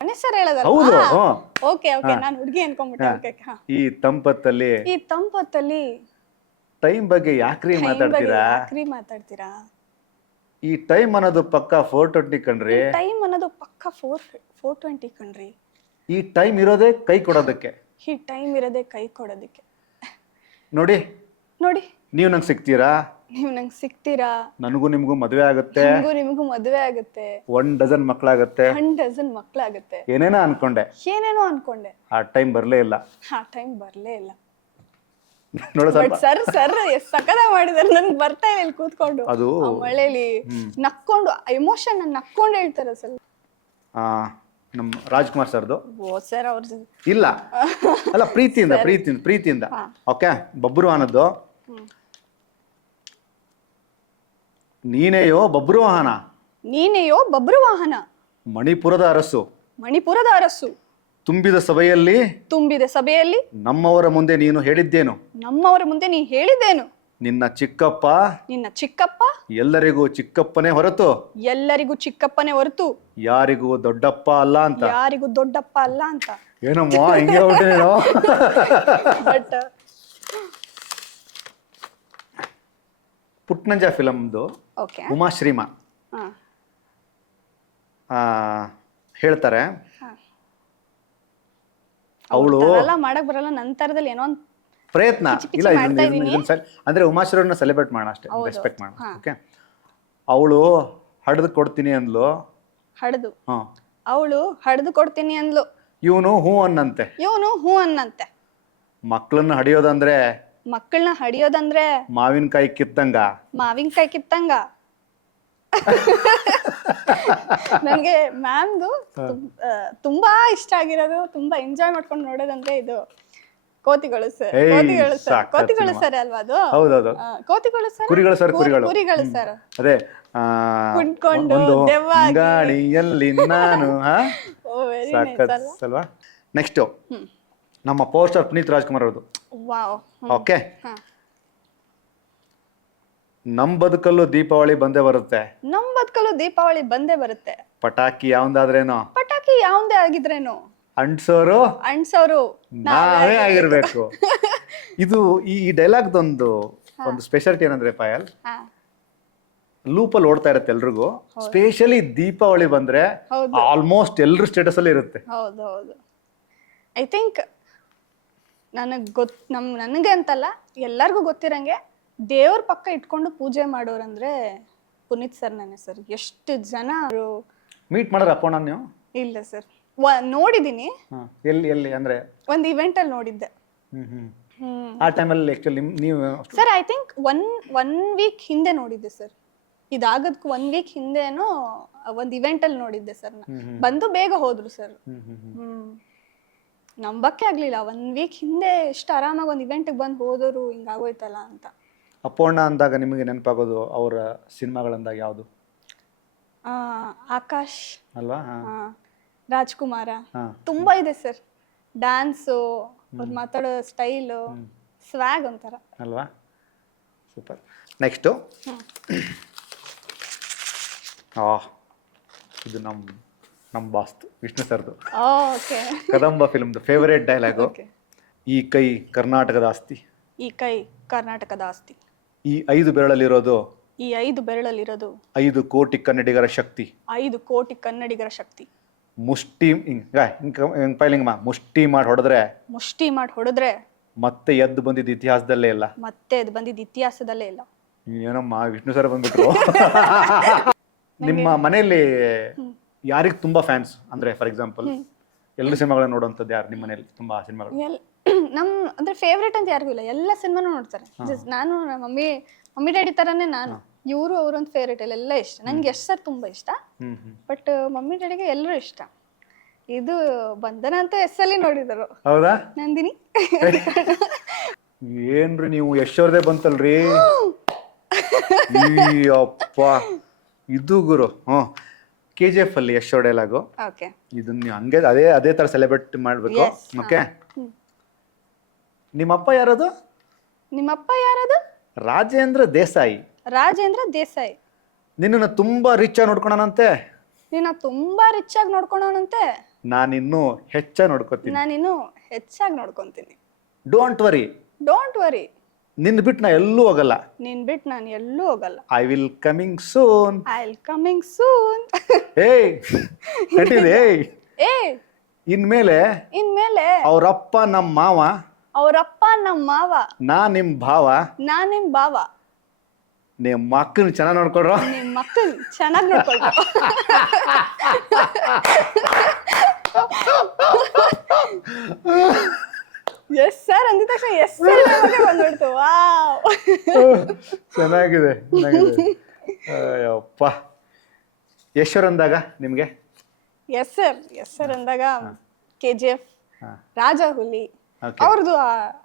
ಗಣೇಶ್ ಸರ್ ಹೇಳೋದಲ್ಲ? ಹೌದು. ಓಕೆ ಓಕೆ, ನಾನು ಹುಡುಗಿ ಅನ್ಕೊಂಡ್ಬಿಟ್ಟೆ. ಈ ತಂಪತ್ತಲ್ಲಿ ಟೈಮ್ ಬಗ್ಗೆ ಯಾಕ್ರಿ ಮಾತಾಡ್ತೀರಾ? ಈ ಟೈಮ್ ಅನ್ನೋದು ಪಕ್ಕ 420 ಕಣ್ರಿ. ಟೈಮ್ ಅನ್ನೋದು ಪಕ್ಕ 420 ಕಣ್ರಿ. ಈ ಟೈಮ್ ಇರೋದೇ ಕೈ ಕೊಡೋದಕ್ಕೆ. ಈ ಟೈಮ್ ಇರೋದೇ ಕೈ ಕೊಡೋದಕ್ಕೆ. ನೋಡಿ ನೋಡಿ, ನೀವು ನಂಗೆ ಸಿಗ್ತೀರಾ, ನೀವು ನಂಗೆ ಸಿಗ್ತೀರಾ, ನನಗೂ ನಿಮ್ಗೂ ಮದುವೆ ಆಗುತ್ತೆ, ನಿಮಗೂ ಮದುವೆ ಆಗುತ್ತೆ, 1 ಡಜನ್ ಮಕ್ಕಳಾಗತ್ತೆ, 1 ಡಜನ್ ಮಕ್ಕಳಾಗುತ್ತೆ, ಏನೇನೋ ಅನ್ಕೊಂಡೆ. ಆ ಟೈಮ್ ಬರ್ಲೇ ಇಲ್ಲ. ಸರ್ ಸಕದ ಮಾಡಿದಾರೆ. ನನ್ಗೆ ಬರ್ತಾ ಇಲ್ಲ ಇಲ್ಲಿ ಕೂತ್ಕೊಂಡು, ಅದು ಮಳೆಲಿ ನಕ್ಕೊಂಡು ಎಮೋಷನ್ ನಕ್ಕೊಂಡು ಹೇಳ್ತಾರೆ ಸರ್. ನಮ್ಮ ರಾಜ್ಕುಮಾರ್ ಸರ್ದು. ಓ ಸರ್, ಅವ್ರ ಇಲ್ಲ ಅಲ್ಲ, ಪ್ರೀತಿಯಿಂದ. ಓಕೆ, ಬಬ್ರುವಾಹನದ್ದು. ನೀನೆಯೋ ಬಬ್ರುವಾಹನ, ಮಣಿಪುರದ ಅರಸು, ತುಂಬಿದ ಸಭೆಯಲ್ಲಿ ನಮ್ಮವರ ಮುಂದೆ ನೀನು ಹೇಳಿದ್ದೇನು, ನಿನ್ನ ಚಿಕ್ಕಪ್ಪ ಎಲ್ಲರಿಗೂ ಚಿಕ್ಕಪ್ಪನೇ ಹೊರತು ಯಾರಿಗೂ ದೊಡ್ಡಪ್ಪ ಅಲ್ಲ ಅಂತ. ಏನಮ್ಮ ಹಿಂಗೆ ಹೊಟ್ಟೇನೋ. ಪುಟ್ನಂಜ ಫಿಲಮ್ದು ಉಮಾಶ್ರೀಮಾ ಹೇಳ್ತಾರೆ, ಅವಳು ಮಾಡಕ್ ಬರಲ್ಲ ನಂತರದಲ್ಲಿ ಏನೋ ಪ್ರಯತ್ನ ಇಲ್ಲ. ಅಂದ್ರೆ ಉಮಾಶ್ರೀನ ಸೆಲೆಬ್ರೇಟ್ ಮಾಡೋಣ ಅಷ್ಟೇ, ರೆಸ್ಪೆಕ್ಟ್ ಮಾಡೋಣ. ಓಕೆ, ಅವಳು ಹಡ್ದು ಕೊಡ್ತೀನಿ ಅಂದ್ಲು. ಅವಳು ಹಡ್ದು ಕೊಡ್ತೀನಿ ಅಂದ್ಲು. ಇವನು ಹೂ ಅನ್ನಂತೆ. ಮಕ್ಕಳನ್ನ ಹಡಿಯೋದಂದ್ರೆ ಮಾವಿನಕಾಯಿ ಕಿತ್ತಂಗ. ನನಗೆ ಮ್ಯಾಮ್ದು ತುಂಬಾ ಇಷ್ಟ ಆಗಿರೋದು, ತುಂಬಾ ಎಂಜಾಯ್ ಮಾಡ್ಕೊಂಡು ನೋಡೋದಂದ್ರೆ ಇದು ಕೋತಿಗಳು ಸರ್ ಅಲ್ವಾ? ಅದು ಹೌದೌದು, ಕುರಿಗಳು ಸರ್. ಅದೇ ಕುಂತ್ಕೊಂಡು ಗಾಡಿಯಲ್ಲಿ ನಾನು ಅಲ್ವಾ? ನೆಕ್ಸ್ಟ್ ನಮ್ಮ ಪವರ್ ಸ್ಟಾರ್ ಪುನೀತ್ ರಾಜ್ಕುಮಾರ್ ಅವ್ರದ್ದು. ಓಕೆ, ನಮ್ ಬದುಕಲ್ಲೂ ದೀಪಾವಳಿ ಬಂದೇ ಬರುತ್ತೆ. ಪಟಾಕಿ ಯಾವಂದೇ ಆಗಿದ್ರೇನು ಅಂಟ್ಸೋರು ನಾವೇ ಆಗಿರ್ಬೇಕು. ಇದು ಈ ಡೈಲಾಗ್ದೊಂದು ಸ್ಪೆಷಾಲಿಟಿ ಏನಂದ್ರೆ ಪಾಯಲ್, ಲೂಪಲ್ಲಿ ಓಡ್ತಾ ಇರುತ್ತೆ ಎಲ್ರಿಗೂ. ಸ್ಪೆಷಲಿ ದೀಪಾವಳಿ ಬಂದ್ರೆ ಆಲ್ಮೋಸ್ಟ್ ಎಲ್ರ ಸ್ಟೇಟಸ್ ಅಲ್ಲಿ ಇರುತ್ತೆ. ಹೌದು, ಐ ಥಿಂಕ್ ನನಗೆ ಅಂತಲ್ಲ, ಎಲ್ಲರಿಗೂ ಗೊತ್ತಿರಂಗೆ ದೇವ್ರ ಪಕ್ಕ ಇಟ್ಕೊಂಡು ಪೂಜೆ ಮಾಡೋರಂದ್ರೆ ಪುನೀತ್ ಸರ್ ನಾನೇ ಸರ್. ಎಷ್ಟು ಜನ ಮೀಟ್ ಮಾಡಿದ್ರೆ ಅಪ್ಪಣ್ಣ ನೀವು? ಇಲ್ಲ ಸರ್, ನೋಡಿದೀನಿ. ಎಲ್ಲಿ ಎಲ್ಲಿ ಅಂದ್ರೆ? ಒಂದು ಇವೆಂಟ್ ಅಲ್ಲಿ ನೋಡಿದ್ದೆ. ಆ ಟೈಮಲ್ಲಿ ಆಕ್ಚುಲಿ ನೀವು sir I think one week ಹಿಂದೆ ನೋಡಿದ್ದೆ ಸರ್. ಇದಾಗದ್ಕು 1 ವೀಕ್ ಹಿಂದೆನೋ ಒಂದು ಇವೆಂಟ್ ಅಲ್ಲಿ ನೋಡಿದ್ದೆ ಸರ್. ಬಂದು ಬೇಗ ಹೋದ್ರು ಸರ್. ನಂಬಕ್ಕೆ ಆಗ್ಲಿಲ್ಲ, 1 ವೀಕ್ ಹಿಂದೆ ಎಷ್ಟು ಆರಾಮಾಗಿ ಒಂದು ಇವೆಂಟ್ಗೆ ಬಂದು ಹೋದವರು ಹಿಂಗಾಗೋಯ್ತಲ್ಲ ಅಂತ. ಅಪ್ಪಣ್ಣ ಅಂದಾಗ ನಿಮಗೆ ನೆನಪಾಗೋದು ಅವರ ಸಿನಿಮಾಗಳಂದಾಗ ಯಾವುದು? ಆಕಾಶ್ ಅಲ್ವಾ? ರಾಜ್ಕುಮಾರ ತುಂಬಾ ಇದೆ ಸರ್. ಡ್ಯಾನ್ಸು, ಅವ್ರು ಮಾತಾಡೋ ಸ್ಟೈಲು, ಸ್ವ್ಯಾಗ್ ಒಂಥರ ಅಲ್ವಾ? ಸೂಪರ್. ನೆಕ್ಸ್ಟು ಇದು ನಮ್ಮ ಬಾಸ್ತು ವಿಷ್ಣು ಸರ್ದು ಕದಂಬ ಫಿಲ್ಮ್ದು ಫೇವರೇಟ್ ಡೈಲಾಗು, ಈ ಕೈ ಕರ್ನಾಟಕದ ಆಸ್ತಿ, ಈ ಕೈ ಕರ್ನಾಟಕದ ಆಸ್ತಿ, ಈ 5 ಬೆರಳಲ್ಲಿರೋದು, ಈ 5 ಬೆರಳಲ್ಲಿರೋದು 5 ಕೋಟಿ ಕನ್ನಡಿಗರ ಶಕ್ತಿ, 5 ಕೋಟಿ ಕನ್ನಡಿಗರ ಶಕ್ತಿ. ಮುಷ್ಟಿ ಪೈಲಿಂಗಮ್ಮ ಮುಷ್ಟಿ ಮಾಡಿ ಹೊಡೆದ್ರೆ, ಮುಷ್ಟಿ ಮಾಡಿ ಹೊಡೆದ್ರೆ ಮತ್ತೆ ಎದ್ದು ಬಂದಿದ್ದು ಇತಿಹಾಸದಲ್ಲೇ ಇಲ್ಲ, ಮತ್ತೆ ಅದು ಬಂದಿದ್ದು ಇತಿಹಾಸದಲ್ಲೇ ಇಲ್ಲ. ಏನಮ್ಮ ವಿಷ್ಣು ಸರ್ ಬಂದ್ಬಿಟ್ರು. ನಿಮ್ಮ ಮನೆಯಲ್ಲಿ ಯಾರಿಗೆ ತುಂಬಾ ಫ್ಯಾನ್ಸ್ ಅಂದ್ರೆ ಫಾರ್ ಎಕ್ಸಾಂಪಲ್ ಎಲ್ಲ ಸಿನಿಮಾಗಳನ್ನ ನೋಡುವಂಥದ್ದು ಯಾರು ನಿಮ್ಮ ಮನೆಯಲ್ಲಿ? ತುಂಬಾ ಸಿನಿಮಾಗಳು ನಮ್ ಅಂದ್ರೆ ಫೇವ್ರೇಟ್ ಅಂತ ಯಾರಿಗೂ ಇಲ್ಲ, ಎಲ್ಲ ಸಿನಿಮಾನು ನೋಡ್ತಾರೆ. ನಾನು ನಮ್ಮ ಮಮ್ಮಿ ಡ್ಯಾಡಿ ತರಾನೇ ನಾನು. ಇವರು ಅವ್ರೊಂದು ಫೇವ್ರೇಟ್ ಇಲ್ಲ, ಎಲ್ಲ ಇಷ್ಟ. ನನ್ಗೆ ಯಶ್ ಸರ್ ತುಂಬಾ ಇಷ್ಟ, ಬಟ್ ಮಮ್ಮಿ ಡ್ಯಾಡಿಗೆ ಎಲ್ಲರೂ ಇಷ್ಟ. ಇದು ಬಂಧನ ಅಂತ ಅಲ್ಲಿ ನೋಡಿದರು. ಹೌದಾ? ನಂದಿನಿ ಏನ್ರಿ ನೀವು ಯಶ್ ಅವ್ರದೇ ಬಂತಲ್ರಿ? ಅಪ್ಪ ಇದು ಗುರು. KGF ಅಲ್ಲಿ ಯಶ್ ಅವ್ರ ಡೈಲಾಗು, ಇದನ್ನ ನೀವು ಹಂಗೆ ಅದೇ ತರ ಸೆಲೆಬ್ರೇಟ್ ಮಾಡ್ಬೇಕು. ಓಕೆ, ನಿಮ್ಮಪ್ಪ ಯಾರದು? ನಿಮ್ಮಪ್ಪ ಯಾರದು? ರಾಜೇಂದ್ರ ದೇಸಾಯಿ. ರಾಜೇಂದ್ರ ದೇಸಾಯಿ ನಿನ್ನ ತುಂಬಾ ರಿಚ್ ಆಗಿ ನೋಡ್ಕೊಳನಂತೆ. ನಿನ್ನ ತುಂಬಾ ರಿಚ್ ಆಗಿ ನೋಡ್ಕೊಳೋಣಂತೆ. ನಾನಿನ್ನು ಹೆಚ್ಚಾಗಿ ನೋಡ್ಕೊತೀನಿ. ನಾನಿನ್ನು ಹೆಚ್ಚಾಗಿ ನೋಡ್ಕೊಂತೀನಿ. Don't worry, don't worry. ನಿನ್ ಬಿಟ್ಟು ನಾ ಎಲ್ಲೂ ಹೋಗಲ್ಲ. ನಿನ್ ಬಿಟ್ಟು ನಾನು ಎಲ್ಲೂ ಹೋಗಲ್ಲ. I will coming soon. I will coming soon. ಏಯ್ ಕಟ್ಟಿದೆ. ಏಯ್ ಇನ್ಮೇಲೆ ಅವರಪ್ಪ ನಮ್ಮ ಮಾವ, ಅವರಪ್ಪ ನಮ್ಮ ಮಾವ, ನಾ ನಿಮ್ ಭಾವ, ನಾ ನಿಮ್ ಭಾವ. ನಿಮ್ ಮಕ್ಕಳನ್ನ ಚೆನ್ನಾಗಿ ನೋಡ್ಕೊಳ್ರ. ನಿಮ್ ಮಕ್ಕಳನ್ನ ಚೆನ್ನಾಗಿ ನೋಡ್ಕೊಳ್ರ. ಎಸ್ ಸರ್ ಅಂದಿದ ತಕ್ಷಣ ಎಸ್ ಸರ್ ಬಂದ್ಬಿಡ್ತು. ವಾವ್, ಚೆನ್ನಾಗಿದೆ. ಅಯ್ಯಪ್ಪ. ಯಶ್ವರ್ ಅಂದಾಗ ನಿಮ್ಗೆ? ಎಸ್ ಸರ್ ಅಂದಾಗ KGF, ರಾಜ ಹುಲಿ ಅವ್ರದ್ದು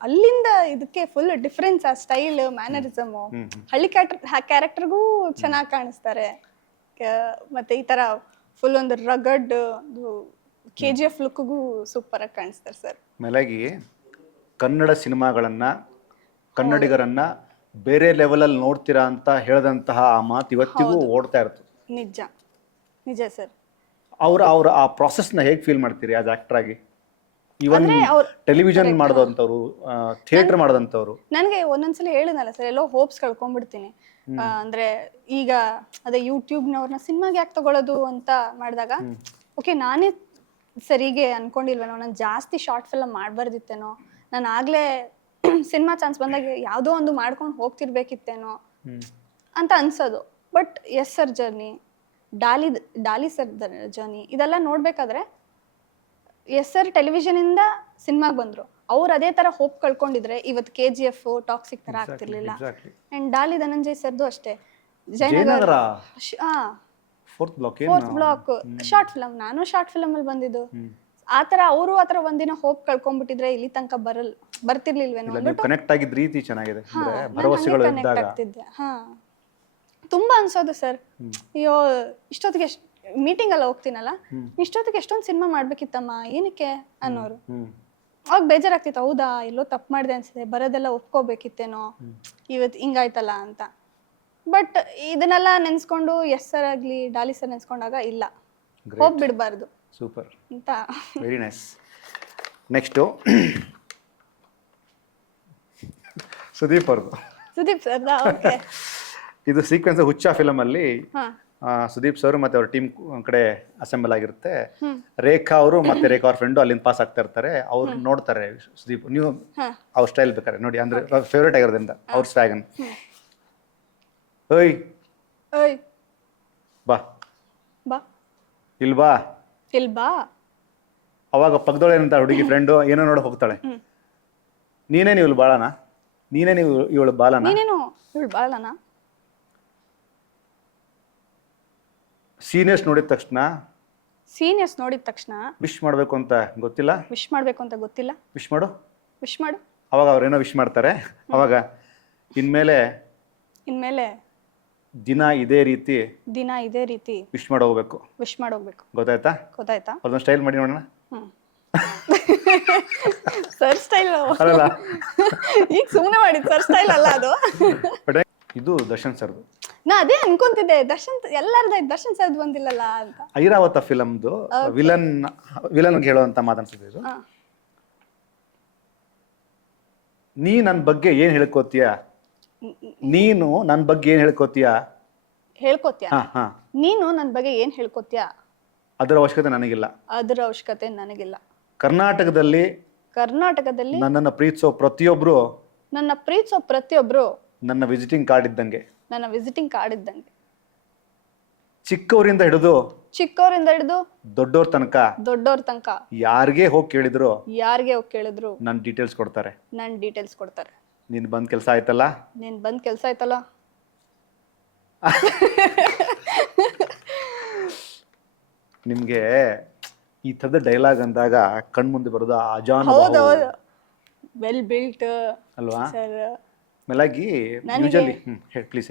ಅಲ್ಲಿಂದ ಇದಕ್ಕೆ ಫುಲ್ ಡಿಫ್ರೆನ್ಸ್. ಆ ಸ್ಟೈಲ್, ಮ್ಯಾನರಿಸಮ್, ಹಳ್ಳಿ ಕ್ಯಾರೆಕ್ಟರ್ಗೂ ಚೆನ್ನಾಗಿ ಕಾಣಿಸ್ತಾರೆ. ಮತ್ತೆ ಈ ತರ ಫುಲ್ ಒಂದು ರಗಡ್ KGF ಲುಕ್ಗೂ ಸೂಪರ್ ಆಗಿ ಕಾಣಿಸ್ತಾರೆ ಸರ್. ಮೇಲಾಗಿ ಕನ್ನಡ ಸಿನಿಮಾಗಳನ್ನ, ಕನ್ನಡಿಗರನ್ನ ಬೇರೆ ಲೆವೆಲಲ್ಲಿ ನೋಡ್ತೀರಾ ಅಂತ ಹೇಳಿದಂತಹ ಆ ಮಾತು ಇವತ್ತಿಗೂ ಓಡ್ತಾ ಇರ್ತದೆ. ನಿಜ ನಿಜ ಸರ್. ಅವ್ರ ಆ ಪ್ರಾಸೆಸ್ನ ಹೇಗೆ ಫೀಲ್ ಮಾಡ್ತೀರಿ ಆಸ್ ಆಕ್ಟರ್ ಆಗಿ? ಇವನ್ ಟೆಲಿವಿಷನ್ ಮಾಡೋದಂಥವ್ರು, ಥಿಯೇಟರ್ ಮಾಡೋದಂಥವ್ರು. ನನಗೆ ಒಂದೊಂದ್ಸಲ ಹೇಳಿದ್ನಲ್ಲ ಸರ್, ಎಲ್ಲೋ ಹೋಪ್ಸ್ ಕಳ್ಕೊಂಡ್ಬಿಡ್ತೀನಿ. ಅಂದ್ರೆ ಈಗ ಅದೇ ಯೂಟ್ಯೂಬ್ನವ್ರನ್ನ ಸಿನಿಮಾಗೆ ಯಾಕೆ ತಗೊಳ್ಳೋದು ಅಂತ ಮಾಡಿದಾಗ, ಓಕೆ ನಾನೇ ಸರಿಗೆ ಅನ್ಕೊಂಡಿಲ್ವೇನೋ, ನಾನು ಜಾಸ್ತಿ ಶಾರ್ಟ್ ಫಿಲಮ್ ಮಾಡಬಾರ್ದಿತ್ತೇನೋ, ನಾನು ಆಗ್ಲೇ ಸಿನಿಮಾ ಚಾನ್ಸ್ ಬಂದಾಗ ಯಾವುದೋ ಒಂದು ಮಾಡ್ಕೊಂಡು ಹೋಗ್ತಿರ್ಬೇಕಿತ್ತೇನೋ ಅಂತ ಅನ್ಸೋದು. But yes sir journey, Daali sir journey, ಇದೆಲ್ಲ ನೋಡ್ಬೇಕಾದ್ರೆ ಎಸ್ ಸರ್ ಟೆಲಿವಿಷನಿಂದ ಸಿನಿಮಾಗೆ ಬಂದ್ರು. ಅವ್ರು ಅದೇ ತರ ಹೋಪ್ ಕಳ್ಕೊಂಡಿದ್ರೆ ಇವತ್ತು KGF ಟಾಕ್ಸಿಕ್ ತರ ಆಗ್ತಿರ್ಲಿಲ್ಲ. ಅಂಡ್ ಡಾಲಿ ಧನಂಜಯ್ ಸರ್ದು ಅಷ್ಟೇ, Jayanagar fourth block short film. ನಾನು ಶಾರ್ಟ್ ಫಿಲಮ್ ಅಲ್ಲಿ ಬಂದಿದ್ದು. ಆತರ ಅವರು ಆತರ ಒಂದಿನ ಹೋಪ್ ಕಳ್ಕೊಂಡ್ಬಿಟ್ಟಿದ್ರೆ ಇಲ್ಲಿ ತನಕ ಬರ್ತಿರ್ಲಿಲ್ವೇನೋ. ಕನೆಕ್ಟ್ ಆಗಿದ್ದ ರೀತಿ ಚೆನ್ನಾಗಿದೆ, ಭರವಸೆಗಳು ಇದ್ದಾಗ ತುಂಬಾ ಅನ್ಸೋದು ಸರ್. ಅಯ್ಯೋ ಇಷ್ಟೊತ್ತಿಗೆ ಮೀಟಿಂಗ್ ಎಲ್ಲ ಹೋಗ್ತೀನಲ್ಲ, ಇಷ್ಟೊತ್ತಿಗೆ ಎಷ್ಟೊಂದು ಸಿನಿಮಾ ಮಾಡ್ಬೇಕಿತ್ತಮ್ಮ, ಏನಕ್ಕೆ ಅನ್ನೋರು. ಅವಾಗ ಬೇಜಾರಾಗ್ತಿತ್ತು, ಹೌದಾ ಎಲ್ಲೋ ತಪ್ಪು ಮಾಡಿದೆ ಅನ್ಸಿದೆ, ಬರೋದೆಲ್ಲ ಒಪ್ಕೋಬೇಕಿತ್ತೇನೋ, ಇವತ್ತು ಹಿಂಗಾಯ್ತಲ್ಲ ಅಂತ. ಬಟ್ ಇದನ್ನೆಲ್ಲ ನೆನ್ಸ್ಕೊಂಡು ಎಸ್ ಸರ್ ಆಗ್ಲಿ ಡಾಲಿ ಸರ್ ನೆನ್ಸ್ಕೊಂಡಾಗ ಇಲ್ಲ, ಹೋಗ್ಬಿಡ್ಬಾರ್ದು. ಸೂಪರ್ ಅಂತ. Very nice. ನೆಕ್ಸ್ಟು ಸುದೀಪ್ ಅವ್ರದ್ದು. ಸುದೀಪ್ ಸರ್ ಇದು ಸೀಕ್ವೆನ್ಸ್ ಹುಚ್ಚ ಫಿಲಮ್ ಅಲ್ಲಿ ಸುದೀಪ್ ಸರ್ ಮತ್ತೆ ಅವ್ರ ಟೀಮ್ ಕಡೆ ಅಸೆಂಬಲ್ ಆಗಿರುತ್ತೆ. ರೇಖಾ ಅವರು ಮತ್ತೆ ರೇಖಾ ಅವ್ರ ಫ್ರೆಂಡು ಅಲ್ಲಿಂದ ಪಾಸ್ ಆಗ್ತಾ ಇರ್ತಾರೆ. ಅವ್ರು ನೋಡ್ತಾರೆ ಸುದೀಪ್, ನೀವು ಅವ್ರ ಸ್ಟೈಲ್ ಬೇಕಾರೆ ನೋಡಿ, ಅಂದ್ರೆ ಫೇವ್ರೇಟ್ ಆಗಿರೋದ್ರಿಂದ ಅವ್ರ ಸ್ವ್ಯಾಗನ್. ಓಯ್ ಓಯ್ ಬಾ ಬಾ ಇಲ್ ಬಾ. ಇಲ್ ಬಾ. ಅವಾಗ ಪಕ್ಕದೊಳೆ ಏನಂತ ಹುಡುಗಿ ಫ್ರೆಂಡು ಏನೋ ನೋಡಿ ಹೋಗ್ತಾಳೆ. ನೀನೇ ನೀವು ಬಾಳನ, ನೀನೇ ನೀವು ಇವಳು ಬಾಲನ. ನೀನೇನು ಇವಳು ಬಾಳನ. ಸೀನಿಯರ್ಸ್ ನೋಡಿದ ತಕ್ಷಣ ಸೀನಿಯರ್ಸ್ ನೋಡಿದ ತಕ್ಷಣ ವಿಶ್ ಮಾಡಬೇಕು ಅಂತ ಗೊತ್ತಿಲ್ಲ, ವಿಶ್ ಮಾಡಬೇಕು ಅಂತ ಗೊತ್ತಿಲ್ಲ, ವಿಶ್ ಮಾಡು ವಿಶ್ ಮಾಡು. ಅವಾಗ ಅವ್ರೇನೋ ವಿಶ್ ಮಾಡ್ತಾರೆ. ಅವಾಗ ಇನ್ಮೇಲೆ ದಿನ ಇದೇ ರೀತಿ ವಿಶ್ ಮಾಡಿ ಹೋಗ್ಬೇಕು, ವಿಶ್ ಮಾಡಿ ಹೋಗ್ಬೇಕು. ಗೊತ್ತಾಯ್ತಾ? ಅದೊಂದು ಸ್ಟೈಲ್ ಮಾಡಿ ನೋಡೋಣ. ಸರ್ ಸ್ಟೈಲ್ ಅಲ್ಲ, ಈಗ ಸುಮ್ಮನೆ ಮಾಡಿದ್ ಸರ್ ಸ್ಟೈಲ್ ಅಲ್ಲ ಅದು. ಇದು ದರ್ಶನ್ ಸರ್ದು. ನಾ ಅದೇ ಅನ್ಕೊಂತಿದ್ದೆ, ಎಲ್ಲಾರ್ದ ದರ್ಶನ್ ಸರ್ದು ಬಂದಿಲ್ಲಲ್ಲ ಅಂತ. ಐರಾವತ ಫಿಲಮ್ದು ವಿಲನ್ ಹೇಳುವಂತ ಮಾತನ್ಸಿದೆ ಇದು. ನೀ ನನ್ನ ಬಗ್ಗೆ ಏನ್ ಹೇಳ್ಕೋತೀಯ, ನೀನು ನನ್ನ ಬಗ್ಗೆ ಏನ್ ಹೇಳ್ಕೋತೀಯ, ನೀನು ನನ್ನ ಬಗ್ಗೆ ಏನ್ ಹೇಳ್ಕೋತೀಯ, ಅದರ ಅವಶ್ಯಕತೆ ನನಗಿಲ್ಲ, ಅದರ ಅವಶ್ಯಕತೆ ನನಗಿಲ್ಲ. ಕರ್ನಾಟಕದಲ್ಲಿ ನನ್ನನ್ನು ಪ್ರೀತಿಸೋ ಪ್ರತಿಯೊಬ್ರು ನನ್ನ ವಿಸಿಟಿಂಗ್ ಕಾರ್ಡ್ ಇದ್ದಂಗೆ, ಚಿಕ್ಕವರಿಂದ ಹಿಡಿದು ದೊಡ್ಡೋರ್ ತನಕ ಯಾರಿಗೆ ಹೋಗಿ ಕೇಳಿದ್ರು ನನ್ನ ಡೀಟೇಲ್ಸ್ ಕೊಡ್ತಾರೆ. ನೀನ್ ಬಂದ್ ಕೆಲಸ ಆಯ್ತಲ್ಲ, ನಿಮ್ಗೆ ಈ ಥರದ ಡೈಲಾಗ್ ಅಂದಾಗ ಕಣ್ಮುಂದೆ ಬರೋದು ಅಜಾನ್ ವೆಲ್ ಬಿಲ್ಟ್ ಅಲ್ವಾ? ಸರ್ ಮೇಲಾಗಿ ಯೂಶಲಿ ಪ್ಲೀಸ್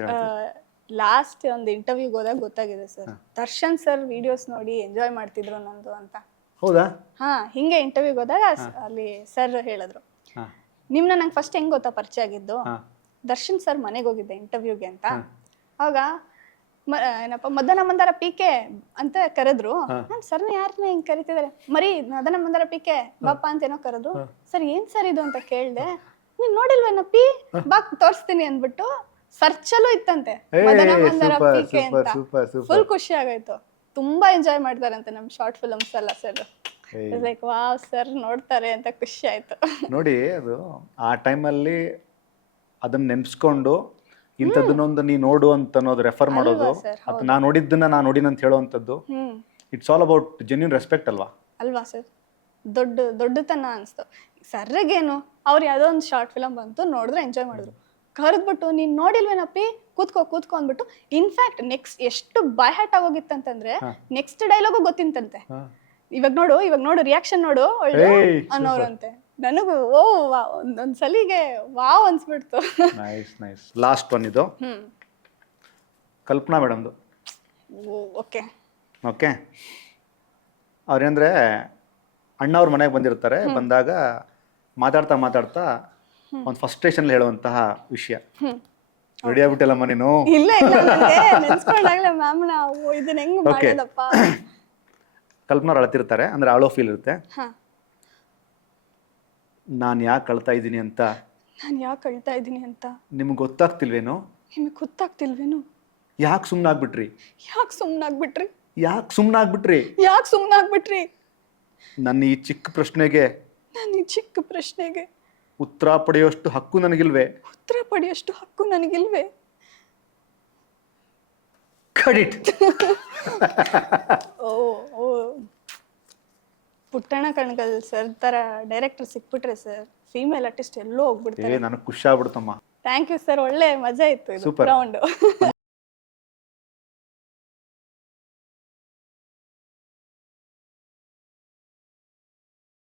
ಲಾಸ್ಟ್ ಒಂದು ಇಂಟರ್ವ್ಯೂಗೆ ಹೋದಾಗ ಗೊತ್ತಾಗಿದೆ ಸರ್, ದರ್ಶನ್ ಸರ್ ವಿಡಿಯೋಸ್ ನೋಡಿ ಎಂಜಾಯ್ ಮಾಡ್ತಿದ್ರು ನಂದು ಅಂತ. ಹೌದಾ? ಹಿಂಗೆ ಇಂಟರ್ವ್ಯೂಗೆ ಹೋದಾಗ ಅಲ್ಲಿ ಸರ್ ಹೇಳಿದ್ರು, ನಿಮ್ನ ನಂಗೆ ಫಸ್ಟ್ ಹೆಂಗ್ ಗೊತ್ತಾ ಪರಿಚಯ ಆಗಿದ್ದು, ದರ್ಶನ್ ಸರ್ ಮನೆಗೆ ಹೋಗಿದ್ದೆ ಇಂಟರ್ವ್ಯೂಗೆ ಅಂತ. ಅವಾಗ ಏನಪ್ಪ ಮದನ ಮಂದಾರ ಪಿಕೆ ಅಂತ ಕರೆದ್ರು. ನಾನು ಸರ್ನ ಯಾರನ್ನ ಹಿಂಗ್ ಕರಿತಿದಾರೆ, ಮರಿ ಮದನ ಮಂದಾರ ಪಿಕೆ ಬಾಪ ಅಂತ ಏನೋ ಕರೆದ್ರು. ಸರ್ ಏನ್ ಸರ್ ಇದು ಅಂತ ಕೇಳ್ದೆ. ನೀನ್ ನೋಡಿಲ್ವೇನ ಪಿ ಬಾ ತೋರಿಸ್ತೀನಿ ಅಂದ್ಬಿಟ್ಟು ಸರ್ಚಲ್ಲೂ ಇತ್ತಂತೆ ಮದನ ಮಂದಾರ ಪಿಕೆ ಅಂತ. ಫುಲ್ ಖುಷಿ ಆಗಾಯ್ತು. ತುಂಬಾ ಎಂಜಾಯ್ ಮಾಡ್ತಾರಂತೆ ನಮ್ ಶಾರ್ಟ್ ಫಿಲ್ಮ್ಸ್ ಎಲ್ಲ ಸರ್. ಲೈಕ್ ವಾವ್ ಸರ್ ನೋಡ್ತಾರೆ ಅಂತ ಖುಷಿ ಆಯ್ತು. ನೋಡಿ, ಅದು ಆ ಟೈಮಲ್ಲಿ ಅದನ್ನ ನೆನ್ಸ್ಕೊಂಡು ಇಂಥದ್ದನ್ನೊಂದು ನೀ ನೋಡು ಅಂತ ಅನ್ನೋದು ರೆಫರ್ ಮಾಡೋದು, ಅಥವಾ ನಾ ನೋಡಿದ್ದನ್ನ ನಾ ನೋಡಿನ ಅಂತ ಹೇಳುವಂಥದ್ದು, it's all about genuine respect ಅಲ್ವಾ ಸರ್? ದೊಡ್ಡತನ ಅನ್ಸ್ತು ಸರ್ಗೇನು. ಅವ್ರು ಯಾವ್ದೋ ಒಂದು ಶಾರ್ಟ್ ಫಿಲಮ್ ಬಂತು, ನೋಡಿದ್ರೆ ಎಂಜಾಯ್ ಮಾಡಿದ್ರು. ಕರೆದ್ಬಿಟ್ಟು ನೀನ್ ನೋಡಿಲ್ವೇನಪ್ಪಿ ಕೂತ್ಕೋ ಅಂದ್ಬಿಟ್ಟು, ಇನ್ಫ್ಯಾಕ್ಟ್ ನೆಕ್ಸ್ಟ್ ಎಷ್ಟು ಬಾಯ್ ಹ್ಯಾಟ್ ಆಗೋಗಿತ್ತಂತಂದ್ರೆ ನೆಕ್ಸ್ಟ್ ಡೈಲಾಗು ಗೊತ್ತಿಂತಂತೆ. ಇವಾಗ ನೋಡು ರಿಯಾಕ್ಷನ್ ನೋಡು ಒಳ್ಳೆ ಅನ್ನೋರಂತೆ. ನನಗೂ ಒಂದೊಂದ್ ಸಲಿಗೆ ವಾವ್ ಅನ್ಸ್ಬಿಡ್ತು. ನೈಸ್. ಲಾಸ್ಟ್ ಒನ್ ಇದು ಕಲ್ಪನಾ ಮೇಡಮ್ದು. ಓಕೆ ಅವ್ರೇಂದ್ರೆ ಅಣ್ಣವ್ರ ಮನೆಗೆ ಬಂದಿರ್ತಾರೆ. ಬಂದಾಗ ಮಾತಾಡ್ತಾ ಒಂದು ಫಸ್ಟ್ ಸ್ಟೇಷನ್ ಹೇಳುವಂತಹ ವಿಷಯ. ರೆಡಿ ಆಗ್ಬಿಟ್ಟಿಲ್ಲಮ್ಮ ನೀನು? ಇಲ್ಲ ನೆನ್ಸ್ಕೊಂಡಾಗ್ಲೇ ಮ್ಯಾಮ್ ನಾವು ಇದನ್ನ ಹೆಂಗ್ ಮಾಡೋದಪ್ಪ. ಕಲ್ಪನಾ ಅಳ್ತಿರ್ತಾರೆ, ಅಂದ್ರೆ ಅಳೋ ಫೀಲ್ ಇರುತ್ತೆ. ನಾನು ಯಾಕೆ ಅಳ್ತಾ ಇದ್ದೀನಿ ಅಂತ ನಿಮ್ಗೆ ಗೊತ್ತಾಗ್ತಿಲ್ವೇನೋ? ಯಾಕೆ ಸುಮ್ಮನಾಗ್ಬಿಟ್ರಿ? ನನ್ನ ಈ ಚಿಕ್ಕ ಪ್ರಶ್ನೆಗೆ ಉತ್ತರ ಪಡೆಯುವಷ್ಟು ಹಕ್ಕು ನನಗಿಲ್ವೇ? ಕ್ರೆಡಿಟ್. ಪುಟ್ಟಣ ಕಣಗಲ್ ಸರ್ ತರ ಡೈರೆಕ್ಟರ್ ಸಿಕ್ಬಿಟ್ರೆ ಸರ್, ಫೀಮೇಲ್ ಆರ್ಟಿಸ್ಟ್ ಎಲ್ಲೋ ಹೋಗ್ಬಿಡ್ತಾರೆ. ನನಗೆ ಖುಷಿ ಆಗ್ಬಿಡ್ತಮ್ಮ. ಥ್ಯಾಂಕ್ ಯು ಸರ್, ಒಳ್ಳೆ ಮಜಾ ಇತ್ತು ಇದು ರೌಂಡ್.